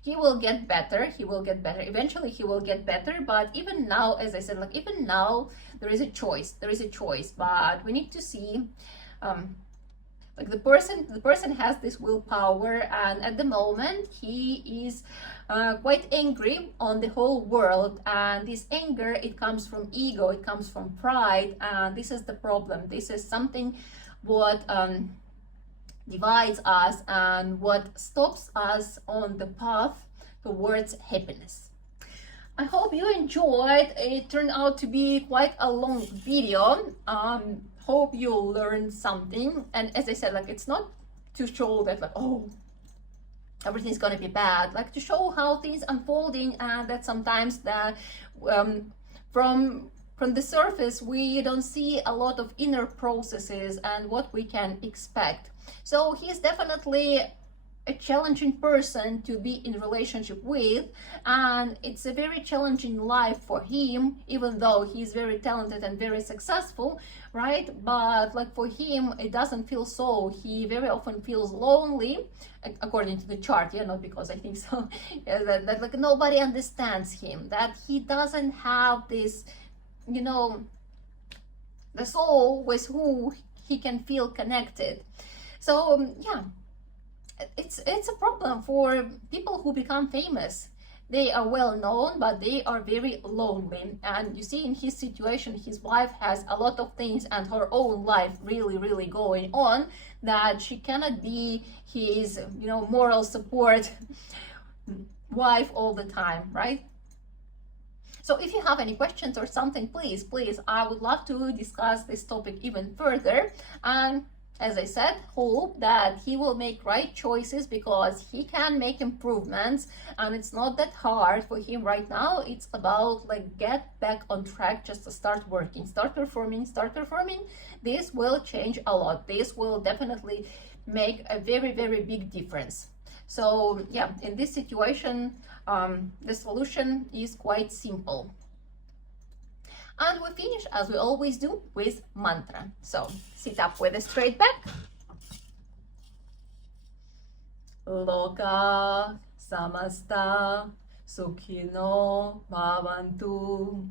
he will get better. Eventually he will get better. But even now, as I said, like even now there is a choice, but we need to see like the person has this willpower, and at the moment he is quite angry on the whole world. And this anger, it comes from ego, it comes from pride, and this is the problem. This is something what divides us and what stops us on the path towards happiness. I hope you enjoyed. It turned out to be quite a long video. Hope you learned something. And as I said, like it's not to show that like, oh, everything's gonna be bad, like to show how things unfolding, and that sometimes that from the surface we don't see a lot of inner processes and what we can expect. So he's definitely a challenging person to be in relationship with, and it's a very challenging life for him, even though he's very talented and very successful, right? But like for him, it doesn't feel so. He very often feels lonely, according to the chart. Yeah, not because I think so. Yeah, that like nobody understands him, that he doesn't have this, you know, the soul with who he can feel connected. So yeah, it's a problem for people who become famous. They are well known, but they are very lonely. And you see in his situation, his wife has a lot of things and her own life really going on, that she cannot be his, you know, moral support wife all the time, right? So if you have any questions or something, please, I would love to discuss this topic even further. And as I said, hope that he will make right choices because he can make improvements and it's not that hard for him right now. It's about like get back on track, just to start working, start performing. This will change a lot. This will definitely make a very, very big difference. So yeah, in this situation, the solution is quite simple. And we finish, as we always do, with mantra. So sit up with a straight back. Loka samasta sukhino bhavantu.